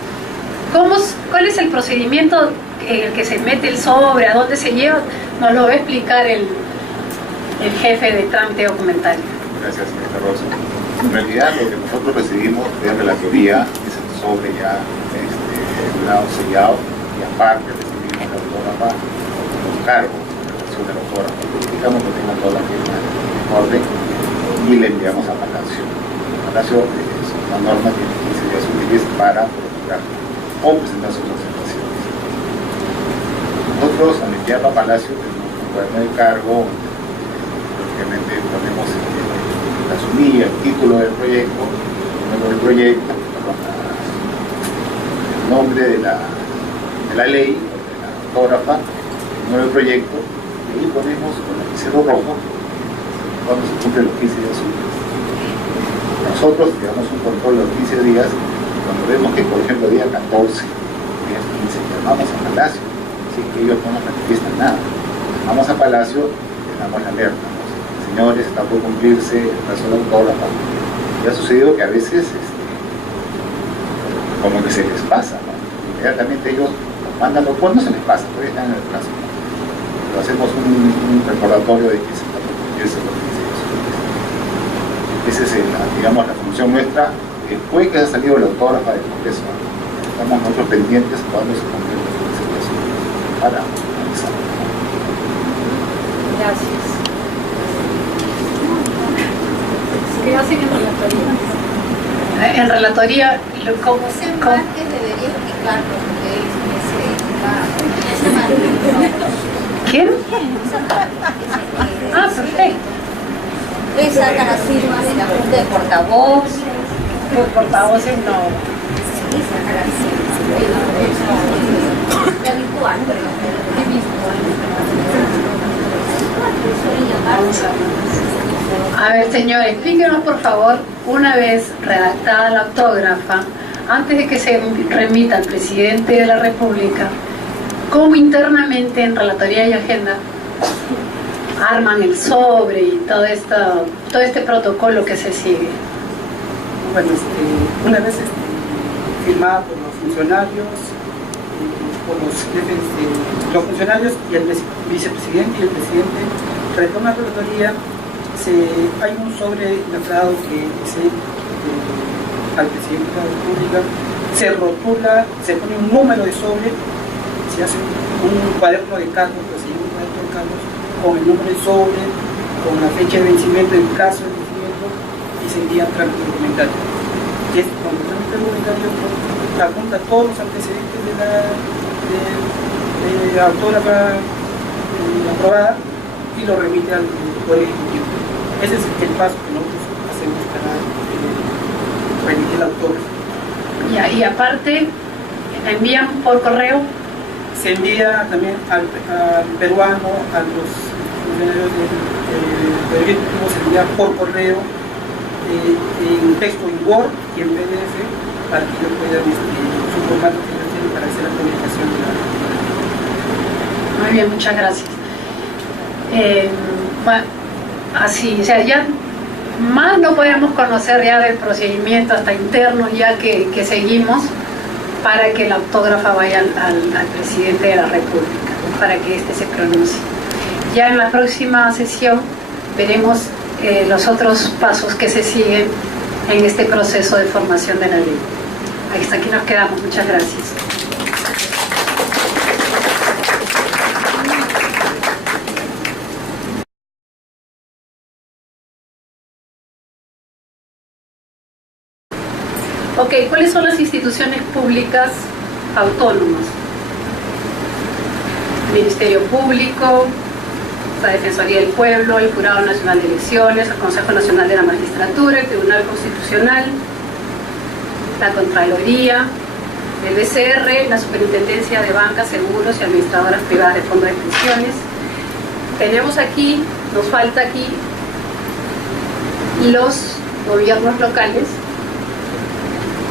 ¿Cuál es el procedimiento en el que se mete el sobre, a dónde se lleva? Nos lo va a explicar el jefe de trámite documentario. Gracias, señorita Rosa. En realidad, lo que nosotros recibimos de relatoría es el sobre ya sellado, y aparte recibimos la autógrafa con cargo de la versión de la autógrafa. Verificamos que tenga toda la firma en orden y le enviamos a Palacio. Palacio es una norma que tiene 15 días útiles para procurar o presentar sus observaciones. Nosotros, al enviarlo a Palacio, tenemos un cuaderno de cargo, lógicamente ponemos la sumilla, el título del proyecto, el nombre del proyecto, el nombre de la ley, de la autógrafa, el nombre del proyecto, ahí ponemos con el lapicero rojo cuando se cumplen los 15 días útiles. Nosotros llevamos un control de los 15 días cuando vemos que, por ejemplo, día 14, día 15, llamamos a Palacio, así que ellos no nos manifiestan nada. Vamos a Palacio, le damos la alerta, ¿no? Señores, está por cumplirse el plazo de autógrafa. Y ha sucedido que a veces como que se les pasa, ¿no? Inmediatamente ellos mandan los fondos, se les pasa, todavía están en el plazo, ¿no? Pero hacemos un recordatorio de que se está por cumplirse los 15 días. Esa es digamos, la función nuestra. Después que haya salido la autógrafa del Congreso, estamos nosotros pendientes cuando se cumplen los 15 días para analizar. Gracias. ¿Qué hacen en relatoría? En relatoría, ¿cómo? José Márquez debería explicarnos lo que es ese ¿Quién? Ah, perfecto. Él saca las firmas de la Junta de Portavoz. Los portavoces no. Sí, saca las firmas. Es habitual, pero A ver, señor, explíquenos por favor, una vez redactada la autógrafa, antes de que se remita al presidente de la República, cómo internamente en relatoría y agenda arman el sobre y todo este protocolo que se sigue. Bueno, una vez firmada por los funcionarios, por los jefes los funcionarios y el vicepresidente y el presidente, retoma la relatoría. Hay un sobre letrado que dice al presidente de la República, se rotula, se pone un número de sobre, se hace un cuaderno de cargos, con el número de sobre, con la fecha de vencimiento, el plazo de vencimiento, y se envía trámite documentario. Y cuando el trámite documentario apunta todos los antecedentes de la autógrafa aprobada y lo remite al Poder Ejecutivo. Ese es el paso que nosotros hacemos para remitir la autógrafa. Y aparte, ¿envían por correo? Se envía también al peruano, a los funcionarios del Poder Ejecutivo, se envía por correo, en texto en Word y en PDF, para que ellos puedan su formato que ellos tienen para hacer la comunicación de la. Muy bien, muchas gracias. Bueno, así, o sea, ya más no podemos conocer ya del procedimiento hasta interno ya que seguimos para que la autógrafa vaya al presidente de la República, para que éste se pronuncie. Ya en la próxima sesión veremos los otros pasos que se siguen en este proceso de formación de la ley. Hasta aquí nos quedamos. Muchas gracias. Ok, ¿cuáles son las instituciones públicas autónomas? El Ministerio Público, la Defensoría del Pueblo, el Jurado Nacional de Elecciones, el Consejo Nacional de la Magistratura, el Tribunal Constitucional, la Contraloría, el BCR, la Superintendencia de Bancas, Seguros y Administradoras Privadas de Fondos de Pensiones. Tenemos aquí, nos falta aquí, los gobiernos locales,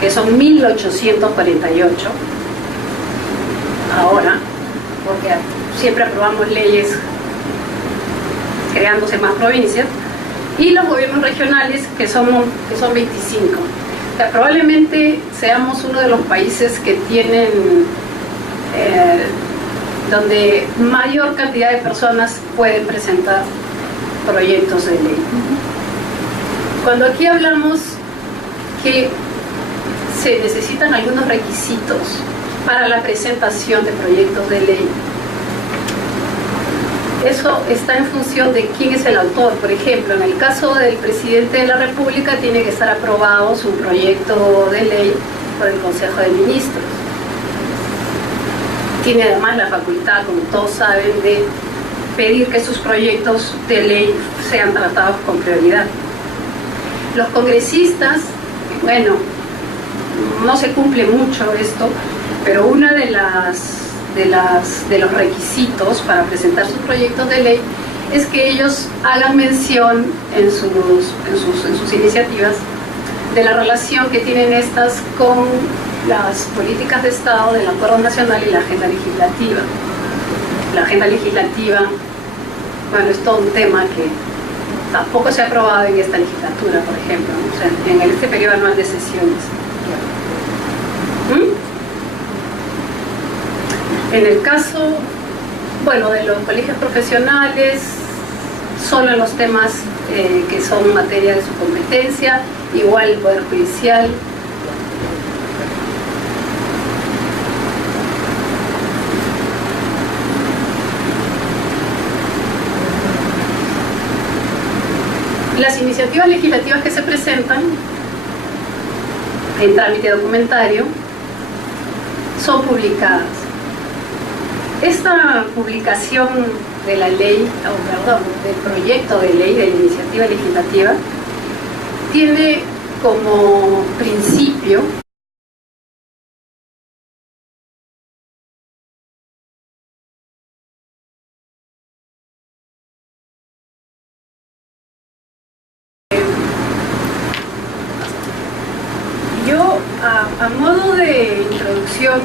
que son 1848 ahora, porque siempre aprobamos leyes creándose más provincias, y los gobiernos regionales que son 25. O sea, probablemente seamos uno de los países que tienen donde mayor cantidad de personas pueden presentar proyectos de ley. Cuando aquí hablamos que se necesitan algunos requisitos para la presentación de proyectos de ley, eso está en función de quién es el autor. Por ejemplo, en el caso del presidente de la República tiene que estar aprobado su proyecto de ley por el Consejo de Ministros. Tiene además la facultad, como todos saben, de pedir que sus proyectos de ley sean tratados con prioridad. Los congresistas, bueno, no se cumple mucho esto, pero una de las de los requisitos para presentar sus proyectos de ley es que ellos hagan mención en sus iniciativas de la relación que tienen estas con las políticas de Estado del Acuerdo Nacional y la agenda legislativa. La agenda legislativa, bueno, es todo un tema que tampoco se ha aprobado en esta legislatura, por ejemplo, ¿no? O sea, en este periodo anual de sesiones. En el caso, bueno, de los colegios profesionales, solo en los temas que son materia de su competencia, igual el Poder Judicial. Las iniciativas legislativas que se presentan en trámite documentario son publicadas. Esta publicación de la ley, del proyecto de ley de la iniciativa legislativa, tiene como principio a modo de introducción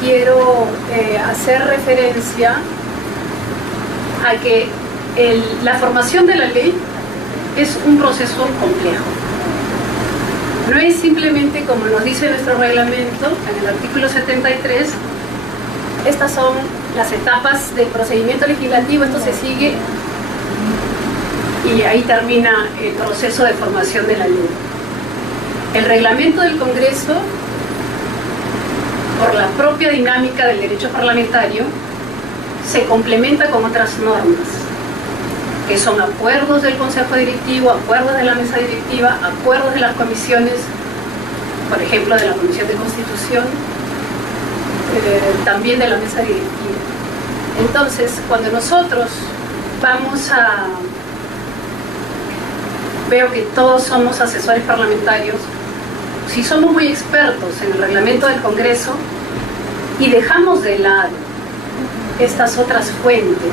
quiero hacer referencia a que la formación de la ley es un proceso complejo. No es simplemente como nos dice nuestro reglamento en el artículo 73, estas son las etapas del procedimiento legislativo, esto se sigue y ahí termina el proceso de formación de la ley. El reglamento del Congreso, por la propia dinámica del derecho parlamentario, se complementa con otras normas, que son acuerdos del Consejo Directivo, acuerdos de la mesa directiva, acuerdos de las comisiones, por ejemplo, de la Comisión de Constitución, también de la mesa directiva. Entonces, cuando nosotros veo que todos somos asesores parlamentarios, si somos muy expertos en el reglamento del Congreso y dejamos de lado estas otras fuentes,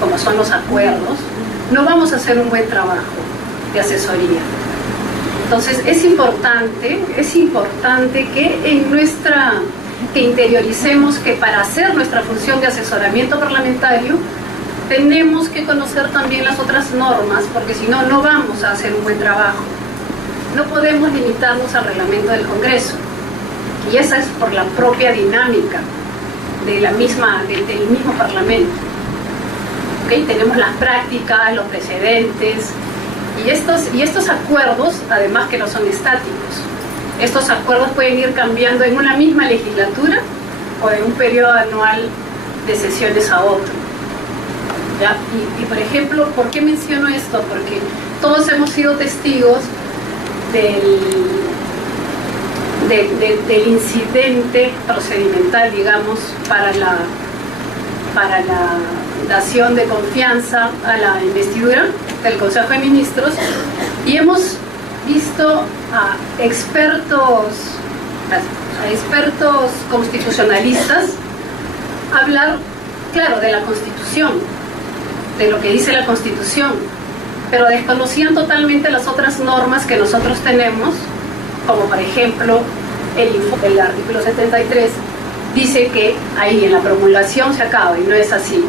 como son los acuerdos, no vamos a hacer un buen trabajo de asesoría. Entonces es importante que interioricemos que para hacer nuestra función de asesoramiento parlamentario tenemos que conocer también las otras normas, porque si no, no vamos a hacer un buen trabajo. No podemos limitarnos al reglamento del Congreso, y esa es por la propia dinámica del mismo Parlamento. ¿Okay? Tenemos las prácticas, los precedentes, y estos acuerdos, además que no son estáticos. Estos acuerdos pueden ir cambiando en una misma legislatura o en un periodo anual de sesiones a otro. ¿Ya? Y por ejemplo, ¿por qué menciono esto? Porque todos hemos sido testigos del incidente procedimental, digamos, para la dación de confianza a la investidura del Consejo de Ministros, y hemos visto a expertos constitucionalistas hablar, claro, de la Constitución, de lo que dice la Constitución, pero desconocían totalmente las otras normas que nosotros tenemos, como por ejemplo el artículo 73 dice que ahí en la promulgación se acaba, y no es así.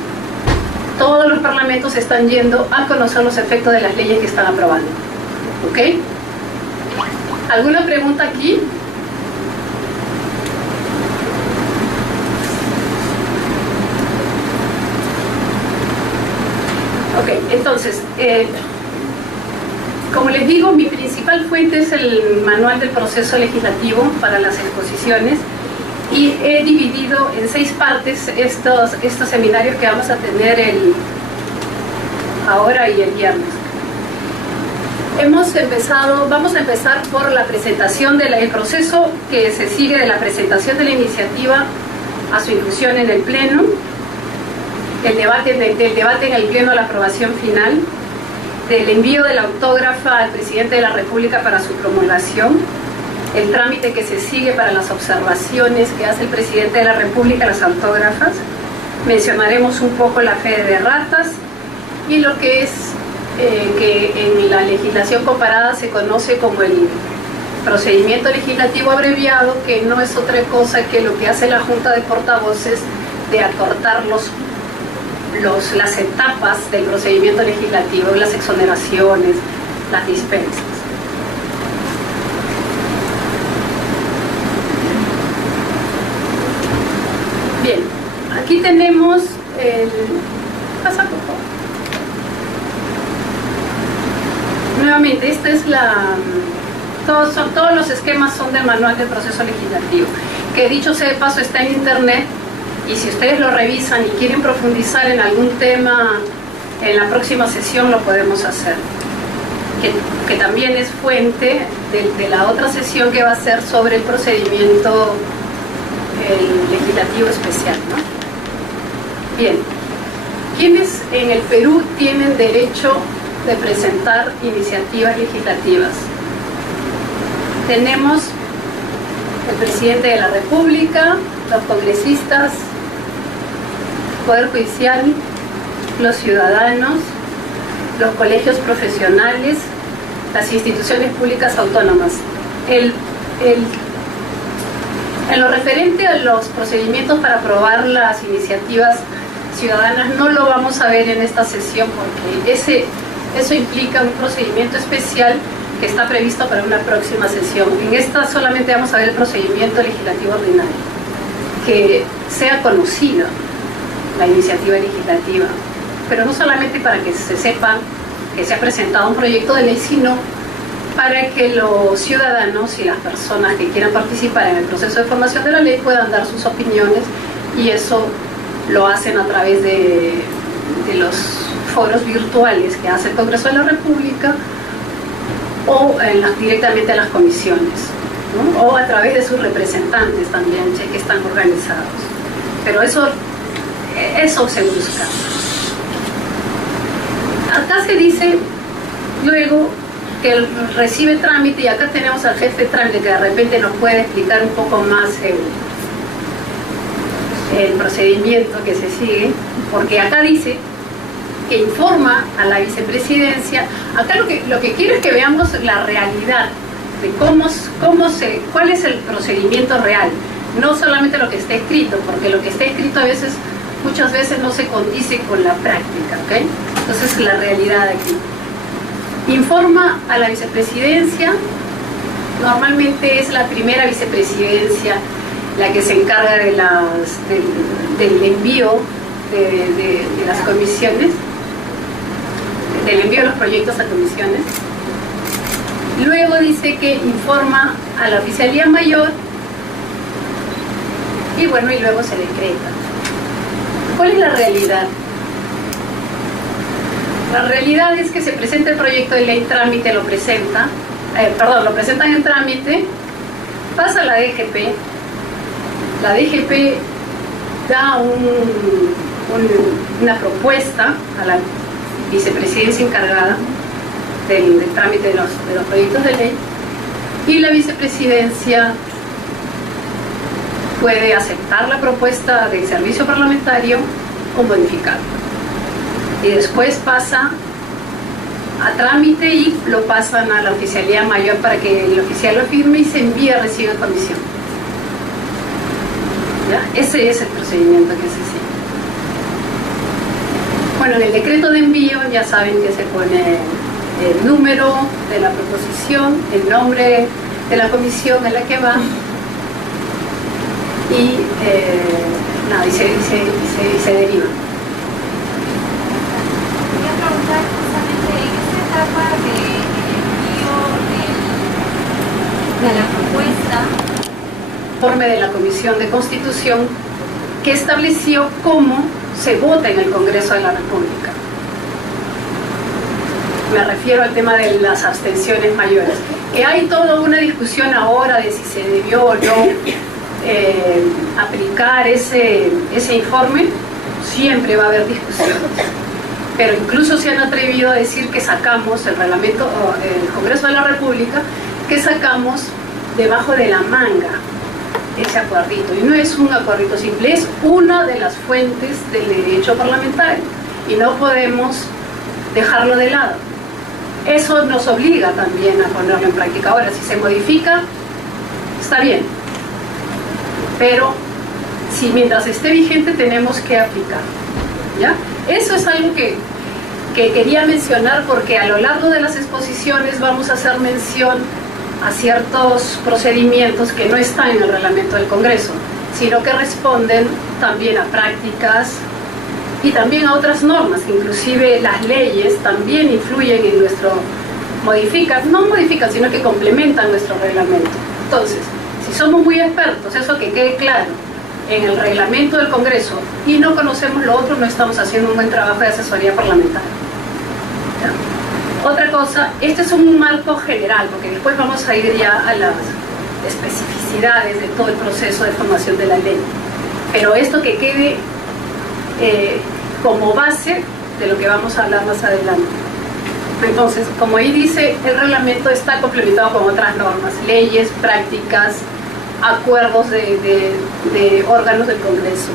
Todos los parlamentos están yendo a conocer los efectos de las leyes que están aprobando. ¿Ok? ¿Alguna pregunta aquí? Ok, entonces, como les digo, mi principal fuente es el manual del proceso legislativo para las exposiciones, y he dividido en 6 partes estos seminarios que vamos a tener ahora y el viernes. Vamos a empezar por la presentación del proceso que se sigue de la presentación de la iniciativa a su inclusión en el Pleno, del debate en el Pleno a la aprobación final, del envío de la autógrafa al Presidente de la República para su promulgación, el trámite que se sigue para las observaciones que hace el presidente de la República, las autógrafas. Mencionaremos un poco la fe de ratas y lo que es que en la legislación comparada se conoce como el procedimiento legislativo abreviado, que no es otra cosa que lo que hace la Junta de Portavoces de acortar las etapas del procedimiento legislativo, las exoneraciones, las dispensas. Bien, aquí tenemos el... ¿Pasa, por favor? Nuevamente, esta es la... Todos los esquemas son del manual del proceso legislativo, que dicho sea de paso está en internet, y si ustedes lo revisan y quieren profundizar en algún tema en la próxima sesión lo podemos hacer, que también es fuente de la otra sesión que va a ser sobre el procedimiento legislativo especial, ¿no? Bien, ¿quiénes en el Perú tienen derecho de presentar iniciativas legislativas? Tenemos el presidente de la República, los congresistas, Poder Judicial, los ciudadanos, los colegios profesionales, las instituciones públicas autónomas. En lo referente a los procedimientos para aprobar las iniciativas ciudadanas no lo vamos a ver en esta sesión porque eso implica un procedimiento especial que está previsto para una próxima sesión. En esta solamente vamos a ver el procedimiento legislativo ordinario, que sea conocida la iniciativa legislativa, pero no solamente para que se sepa que se ha presentado un proyecto de ley, sino para que los ciudadanos y las personas que quieran participar en el proceso de formación de la ley puedan dar sus opiniones, y eso lo hacen a través de los foros virtuales que hace el Congreso de la República o directamente a las comisiones, ¿no? O a través de sus representantes también, que están organizados. Pero eso se busca. Acá se dice luego que recibe trámite, y acá tenemos al jefe de trámite que de repente nos puede explicar un poco más el procedimiento que se sigue, porque acá dice que informa a la vicepresidencia. Acá lo que quiero es que veamos la realidad de cuál es el procedimiento real, no solamente lo que está escrito, porque lo que está escrito muchas veces no se condice con la práctica, ¿ok? Entonces la realidad aquí. Informa a la vicepresidencia, normalmente es la primera vicepresidencia la que se encarga del envío de las comisiones, del envío de los proyectos a comisiones. Luego dice que informa a la Oficialía Mayor y luego se decreta. ¿Cuál es la realidad? La realidad es que se presenta el proyecto de ley en trámite, lo presentan en trámite, pasa a la DGP, la DGP da una propuesta a la vicepresidencia encargada del trámite de los proyectos de ley, y la vicepresidencia puede aceptar la propuesta del servicio parlamentario o modificarla. Y después pasa a trámite y lo pasan a la Oficialía Mayor para que el oficial lo firme y se envíe a recibir en comisión. ¿Ya? Ese es el procedimiento que se sigue. Bueno, en el decreto de envío ya saben que se pone el número de la proposición, el nombre de la comisión en la que va, y se deriva. Quería preguntar justamente en esta etapa del envío de la propuesta, informe de la Comisión de Constitución, que estableció cómo se vota en el Congreso de la República. Me refiero al tema de las abstenciones mayores, que hay toda una discusión ahora de si se debió o no aplicar ese informe. Siempre va a haber discusión, pero incluso se han atrevido a decir que sacamos el Congreso de la República, que sacamos debajo de la manga ese acuerdito. Y no es un acuerdito simple, es una de las fuentes del derecho parlamentario. Y no podemos dejarlo de lado. Eso nos obliga también a ponerlo en práctica. Ahora, si se modifica, está bien. Pero si mientras esté vigente tenemos que aplicar. ¿Ya? Eso es algo que quería mencionar porque a lo largo de las exposiciones vamos a hacer mención a ciertos procedimientos que no están en el reglamento del Congreso, sino que responden también a prácticas y también a otras normas, que inclusive las leyes también influyen en nuestro, no modifican, sino que complementan nuestro reglamento. Entonces, si somos muy expertos, eso que quede claro, en el reglamento del Congreso y no conocemos lo otro, no estamos haciendo un buen trabajo de asesoría parlamentaria. ¿Ya? Otra cosa, este es un marco general, porque después vamos a ir ya a las especificidades de todo el proceso de formación de la ley. Pero esto que quede como base de lo que vamos a hablar más adelante. Entonces, como ahí dice, el reglamento está complementado con otras normas, leyes, prácticas, acuerdos de órganos del Congreso.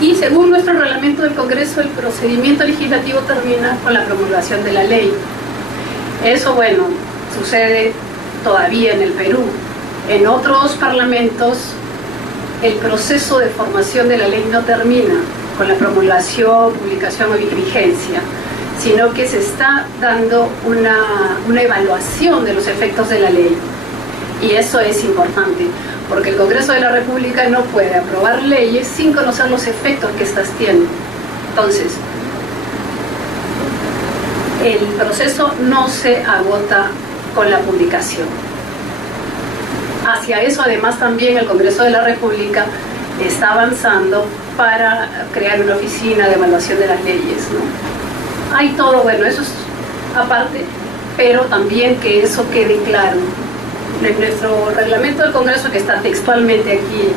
Y según nuestro reglamento del Congreso, el procedimiento legislativo termina con la promulgación de la ley. Eso, bueno, sucede todavía en el Perú. En otros parlamentos, el proceso de formación de la ley no termina con la promulgación, publicación o vigencia, sino que se está dando una evaluación de los efectos de la ley. Y eso es importante, porque el Congreso de la República no puede aprobar leyes sin conocer los efectos que éstas tienen. Entonces, el proceso no se agota con la publicación. Hacia eso, además, también el Congreso de la República está avanzando para crear una oficina de evaluación de las leyes, ¿no? Hay todo, bueno, eso es aparte, pero también que eso quede claro. En nuestro reglamento del Congreso, que está textualmente aquí